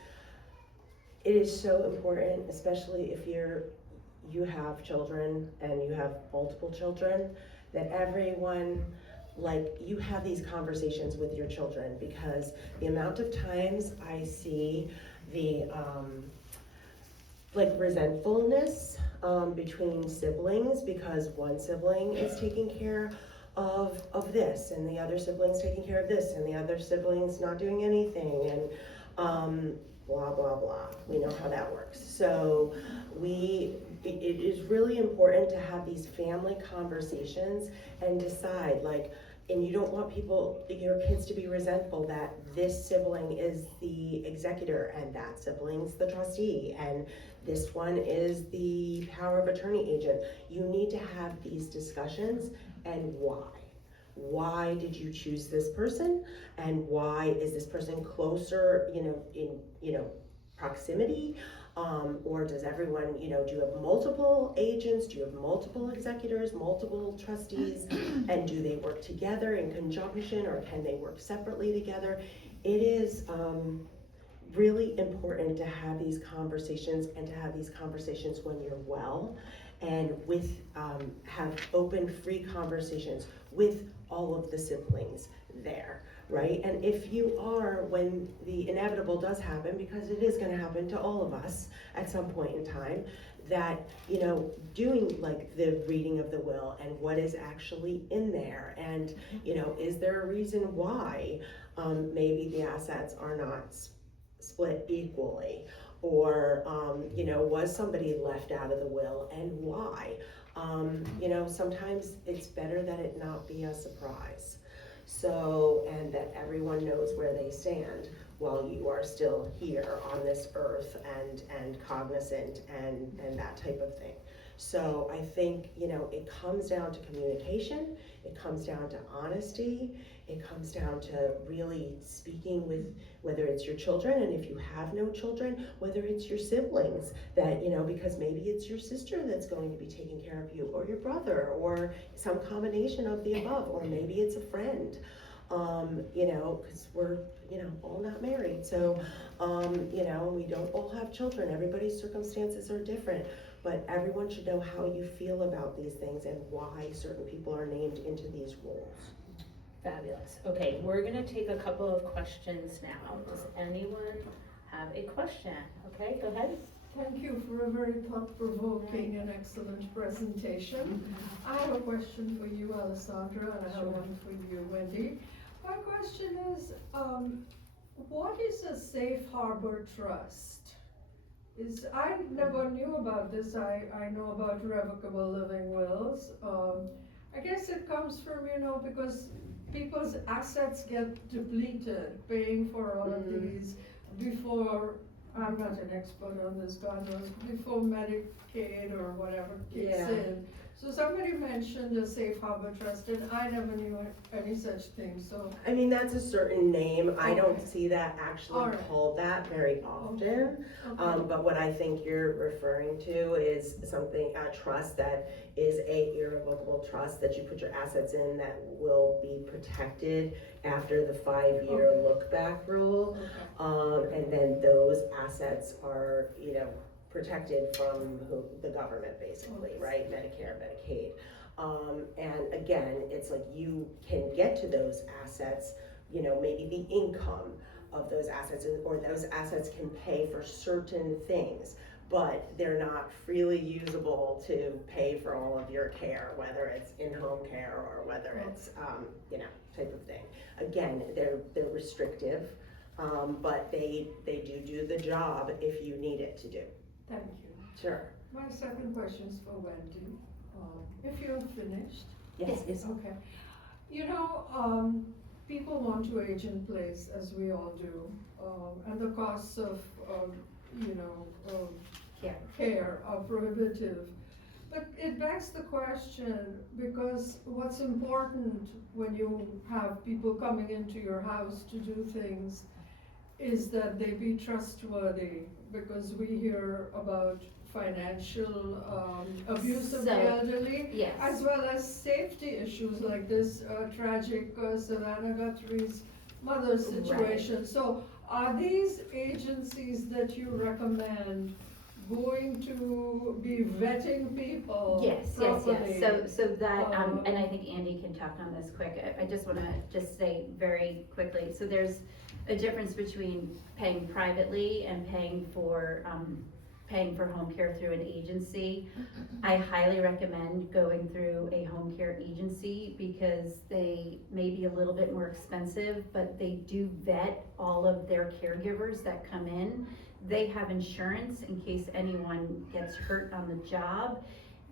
It is so important, especially if you have children and you have multiple children, that everyone, like, you have these conversations with your children, because the amount of times I see the, like, resentfulness between siblings because one sibling is taking care of this and the other sibling's taking care of this and the other sibling's not doing anything, and blah blah blah. We know how that works. So it is really important to have these family conversations and decide, like, and you don't want your kids to be resentful that this sibling is the executor and that sibling's the trustee and this one is the power of attorney agent. You need to have these discussions, and why. Why did you choose this person, and why is this person closer, in proximity, or does everyone, do you have multiple agents, do you have multiple executors, multiple trustees, and do they work together in conjunction, or can they work separately together? It is really important to have these conversations, and to have these conversations when you're well, and with have open, free conversations with all of the siblings there, right? And if you are, when the inevitable does happen, because it is going to happen to all of us at some point in time, that, doing, like, the reading of the will and what is actually in there, and, is there a reason why maybe the assets are not split equally, or was somebody left out of the will, and why? Sometimes it's better that it not be a surprise, so, and that everyone knows where they stand while you are still here on this earth, and cognizant, and that type of thing. So I think, it comes down to communication, it comes down to honesty, it comes down to really speaking with, whether it's your children, and if you have no children, whether it's your siblings, that, because maybe it's your sister that's going to be taking care of you, or your brother, or some combination of the above, or maybe it's a friend, because we're, all not married, so, we don't all have children, everybody's circumstances are different, but everyone should know how you feel about these things and why certain people are named into these roles. Fabulous. Okay, we're gonna take a couple of questions now. Does anyone have a question? Okay, go ahead. Thank you for a very thought-provoking and excellent presentation. I have a question for you, Alessandra, and I have one for you, Wendy. My question is, what is a safe harbor trust? I never knew about this. I know about revocable living wills. I guess it comes from, because people's assets get depleted paying for all of these before, I'm not an expert on this, God knows, before Medicaid or whatever kicks in. So somebody mentioned a safe harbor trust, and I never knew any such thing, so. I mean, that's a certain name. I don't see that actually Alright. called that very often. Okay. But what I think you're referring to is something, a trust that is a irrevocable trust that you put your assets in that will be protected after the 5-year look back rule. And then those assets are, protected from the government, basically, right? Medicare, Medicaid. And again, it's like you can get to those assets, maybe the income of those assets, or those assets can pay for certain things, but they're not freely usable to pay for all of your care, whether it's in-home care or whether it's, type of thing. Again, they're restrictive, but they do the job if you need it to do. Thank you. Sure. My second question is for Wendy. If you're finished. Yes. Okay. People want to age in place, as we all do, and the costs of, care are prohibitive. But it begs the question, because what's important when you have people coming into your house to do things is that they be trustworthy, because we hear about financial abuse of the So, elderly, yes. as well as safety issues like this tragic Savannah Guthrie's mother situation. So are these agencies that you recommend going to be vetting people properly? So that, and I think Andy can talk on this quick. I just wanna say very quickly, so there's a difference between paying privately and paying for home care through an agency. I highly recommend going through a home care agency because they may be a little bit more expensive, but they do vet all of their caregivers that come in. They have insurance in case anyone gets hurt on the job.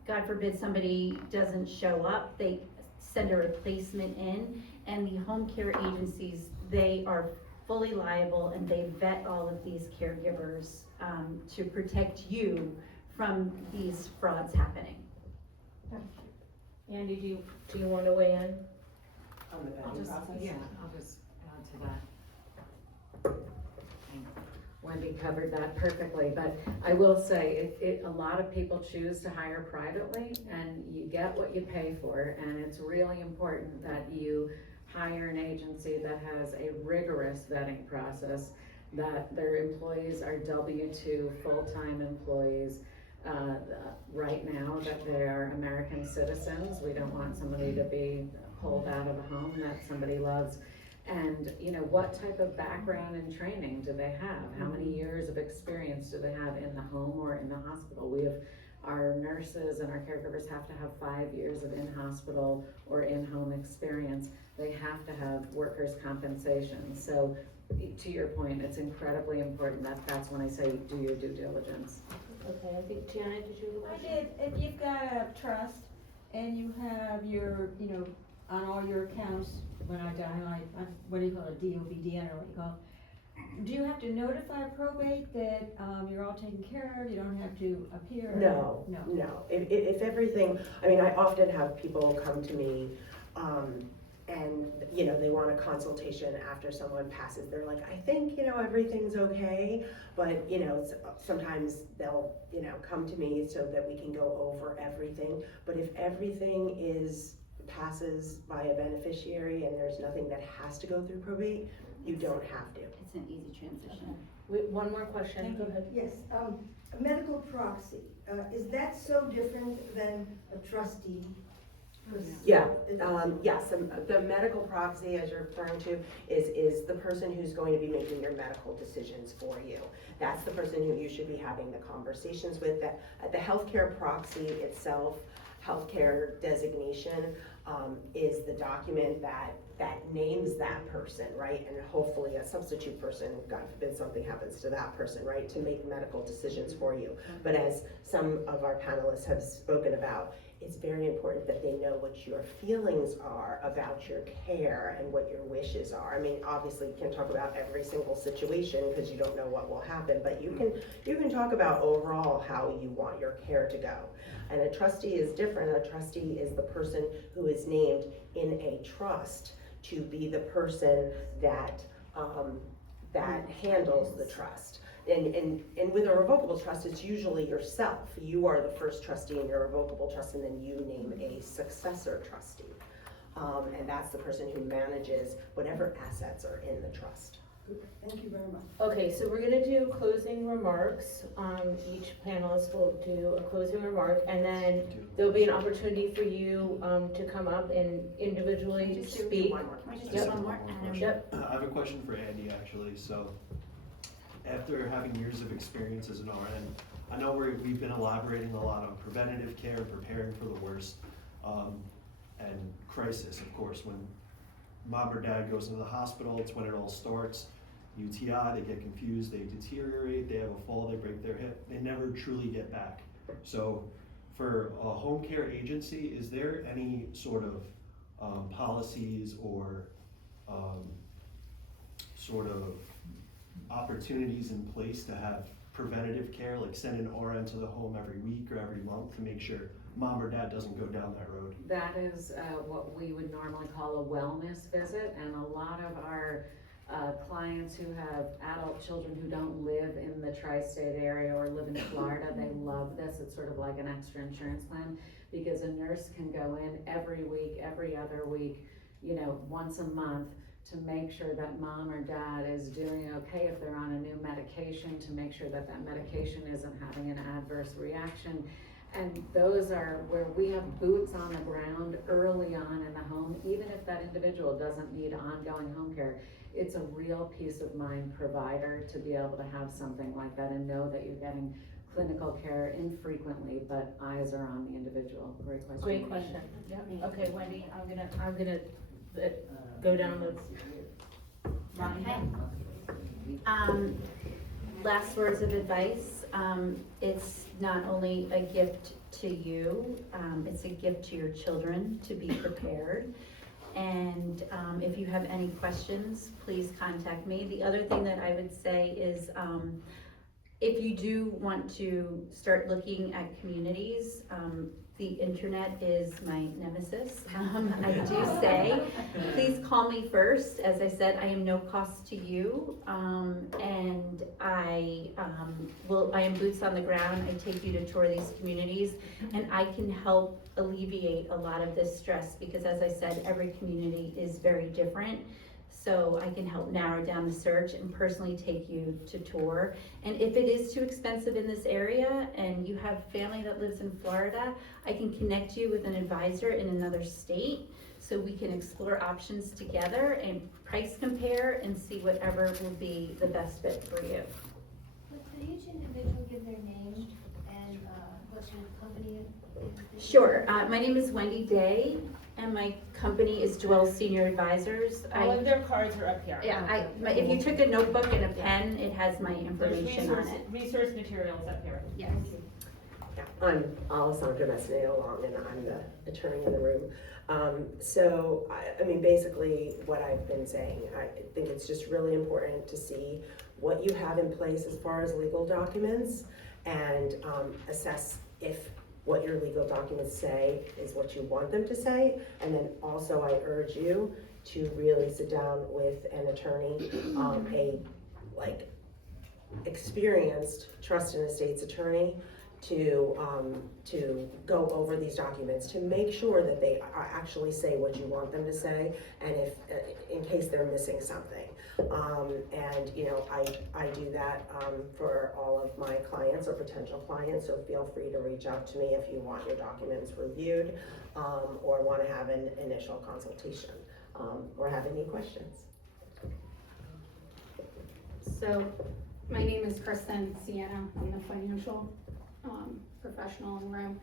God forbid somebody doesn't show up, they send a replacement in, and the home care agencies, they are fully liable and they vet all of these caregivers to protect you from these frauds happening. Andy, do you want to weigh in? On the I'll vetting just, process? yeah, I'll just add to that. Wendy covered that perfectly, but I will say, a lot of people choose to hire privately, and you get what you pay for, and it's really important that you hire an agency that has a rigorous vetting process, that their employees are W-2 full-time employees, right now that they are American citizens. We don't want somebody to be pulled out of a home that somebody loves. And what type of background and training do they have? How many years of experience do they have in the home or in the hospital? We have, our nurses and our caregivers have to have 5 years of in-hospital or in-home experience. They have to have workers' compensation. So to your point, it's incredibly important that's when I say do your due diligence. Okay, I think Janet, did you have a I question? did. If you've got a trust and you have your, on all your accounts, when I die, what do you call it, DOBDN or what you call it? Do you have to notify probate that, you're all taken care of, you don't have to appear? No. If everything, I often have people come to me, and, they want a consultation after someone passes. They're like, I think, everything's okay, but, sometimes they'll, come to me so that we can go over everything. But if everything passes by a beneficiary and there's nothing that has to go through probate, you don't have to. It's an easy transition. Wait, one more question, go ahead. Yes, a medical proxy, is that so different than a trustee? Yeah, yes, the medical proxy, as you're referring to, is the person who's going to be making your medical decisions for you. That's the person who you should be having the conversations with. The healthcare proxy itself, healthcare designation, is the document that names that person, right? And hopefully a substitute person, God forbid something happens to that person, right? To make medical decisions for you. But as some of our panelists have spoken about, it's very important that they know what your feelings are about your care and what your wishes are. Obviously you can't talk about every single situation because you don't know what will happen, but you can talk about overall how you want your care to go. And a trustee is different. A trustee is the person who is named in a trust to be the person that handles the trust. And with a revocable trust, it's usually yourself. You are the first trustee in your revocable trust, and then you name a successor trustee. And that's the person who manages whatever assets are in the trust. Good, thank you very much. Okay, so we're gonna do closing remarks. Each panelist will do a closing remark, and then there'll be an opportunity for you, to come up and individually speak. Can we just do Yep. one more? Yep. I have a question for Andy, actually. So, after having years of experience as an RN, I know we've been elaborating a lot on preventative care, preparing for the worst, and crisis, of course. When mom or dad goes into the hospital, it's when it all starts. UTI, they get confused, they deteriorate, they have a fall, they break their hip, they never truly get back. So, for a home care agency, is there any sort of policies or sort of opportunities in place to have preventative care, like send an RN to the home every week or every month to make sure mom or dad doesn't go down that road? That is what we would normally call a wellness visit, and a lot of our clients who have adult children who don't live in the tri-state area or live in Florida, they love this. It's sort of like an extra insurance plan, because a nurse can go in every week, every other week, once a month, to make sure that mom or dad is doing okay if they're on a new medication, to make sure that that medication isn't having an adverse reaction. And those are where we have boots on the ground early on in the home, even if that individual doesn't need ongoing home care. It's a real peace of mind provider to be able to have something like that and know that you're getting clinical care infrequently, but eyes are on the individual. Great question. Great question. Yep. Okay, Wendy, I'm gonna go down the. Okay. Last words of advice. It's not only a gift to you, it's a gift to your children to be prepared. And if you have any questions, please contact me. The other thing that I would say is, if you do want to start looking at communities, the internet is my nemesis. I do say, please call me first. As I said, I am no cost to you, and I am boots on the ground. I take you to tour these communities, and I can help alleviate a lot of this stress, because as I said, every community is very different. So I can help narrow down the search and personally take you to tour. And if it is too expensive in this area and you have family that lives in Florida, I can connect you with an advisor in another state, so we can explore options together and price compare and see whatever will be the best fit for you. Could each individual give their name and what sort of company it is? Sure, my name is Wendy Day, and my company is Dwell Senior Advisors. All of their cards are up here. Yeah, if you took a notebook and a pen, it has my There's information on it. resource materials up here. Yes. Yeah, I'm Alessandra Messineo-Long, and I'm the attorney in the room. I mean, basically what I've been saying, I think it's just really important to see what you have in place as far as legal documents, and assess if what your legal documents say is what you want them to say. And then also I urge you to really sit down with an attorney, experienced trust and estates attorney, to go over these documents, to make sure that they actually say what you want them to say, and if in case they're missing something. I do that for all of my clients or potential clients, so feel free to reach out to me if you want your documents reviewed, or want to have an initial consultation, or have any questions. So, my name is Kristen Sienna. I'm the financial professional in the room.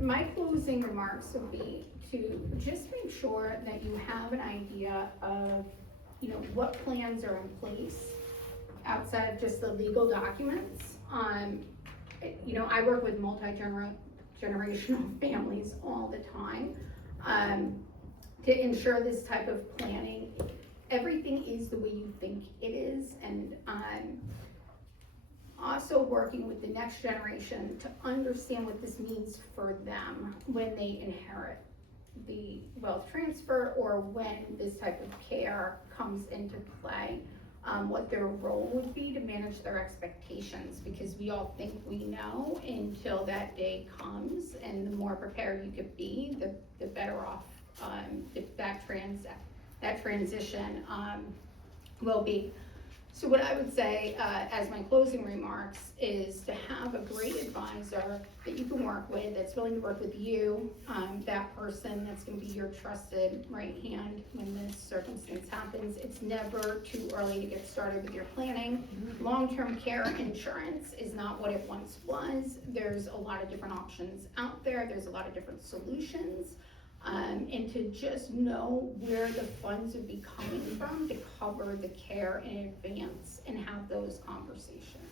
My closing remarks would be to just make sure that you have an idea of, what plans are in place outside of just the legal documents. I work with multi-generational families all the time, to ensure this type of planning. Everything is the way you think it is, and also working with the next generation to understand what this means for them when they inherit the wealth transfer, or when this type of care comes into play, what their role would be to manage their expectations, because we all think we know until that day comes, and the more prepared you could be, the better off if that transition will be. So what I would say, as my closing remarks, is to have a great advisor that you can work with, that's willing to work with you, that person that's gonna be your trusted right hand when this circumstance happens. It's never too early to get started with your planning. Long-term care insurance is not what it once was. There's a lot of different options out there. There's a lot of different solutions. And to just know where the funds would be coming from to cover the care in advance and have those conversations.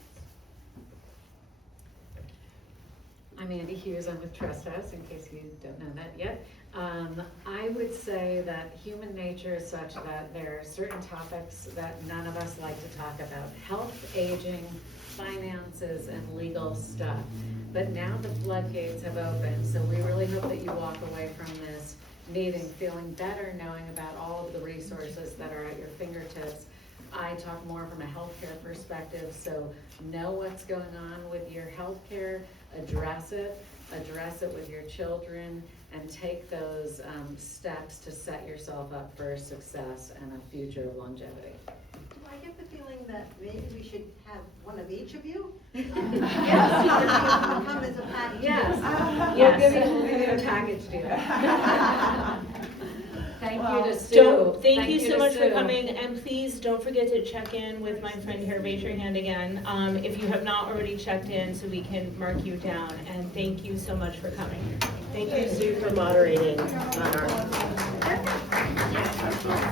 I'm Andy Hughes, I'm with Trust House, in case you don't know that yet. I would say that human nature is such that there are certain topics that none of us like to talk about. Health, aging, finances, and legal stuff. But now the floodgates have opened, so we really hope that you walk away from this meeting feeling better, knowing about all of the resources that are at your fingertips. I talk more from a healthcare perspective, so know what's going on with your healthcare, address it with your children, and take those steps to set yourself up for success and a future of longevity. I get the feeling that maybe we should have one of each of you. Yes. Come as a package. Yes, Yes. we'll give you a package deal. Thank you to Sue. Thank you so to much for Sue. coming, and please don't forget to check in with my friend here. Raise your hand again, if you have not already checked in, so we can mark you down, and thank you so much for coming. Thank you, Sue, for moderating on our.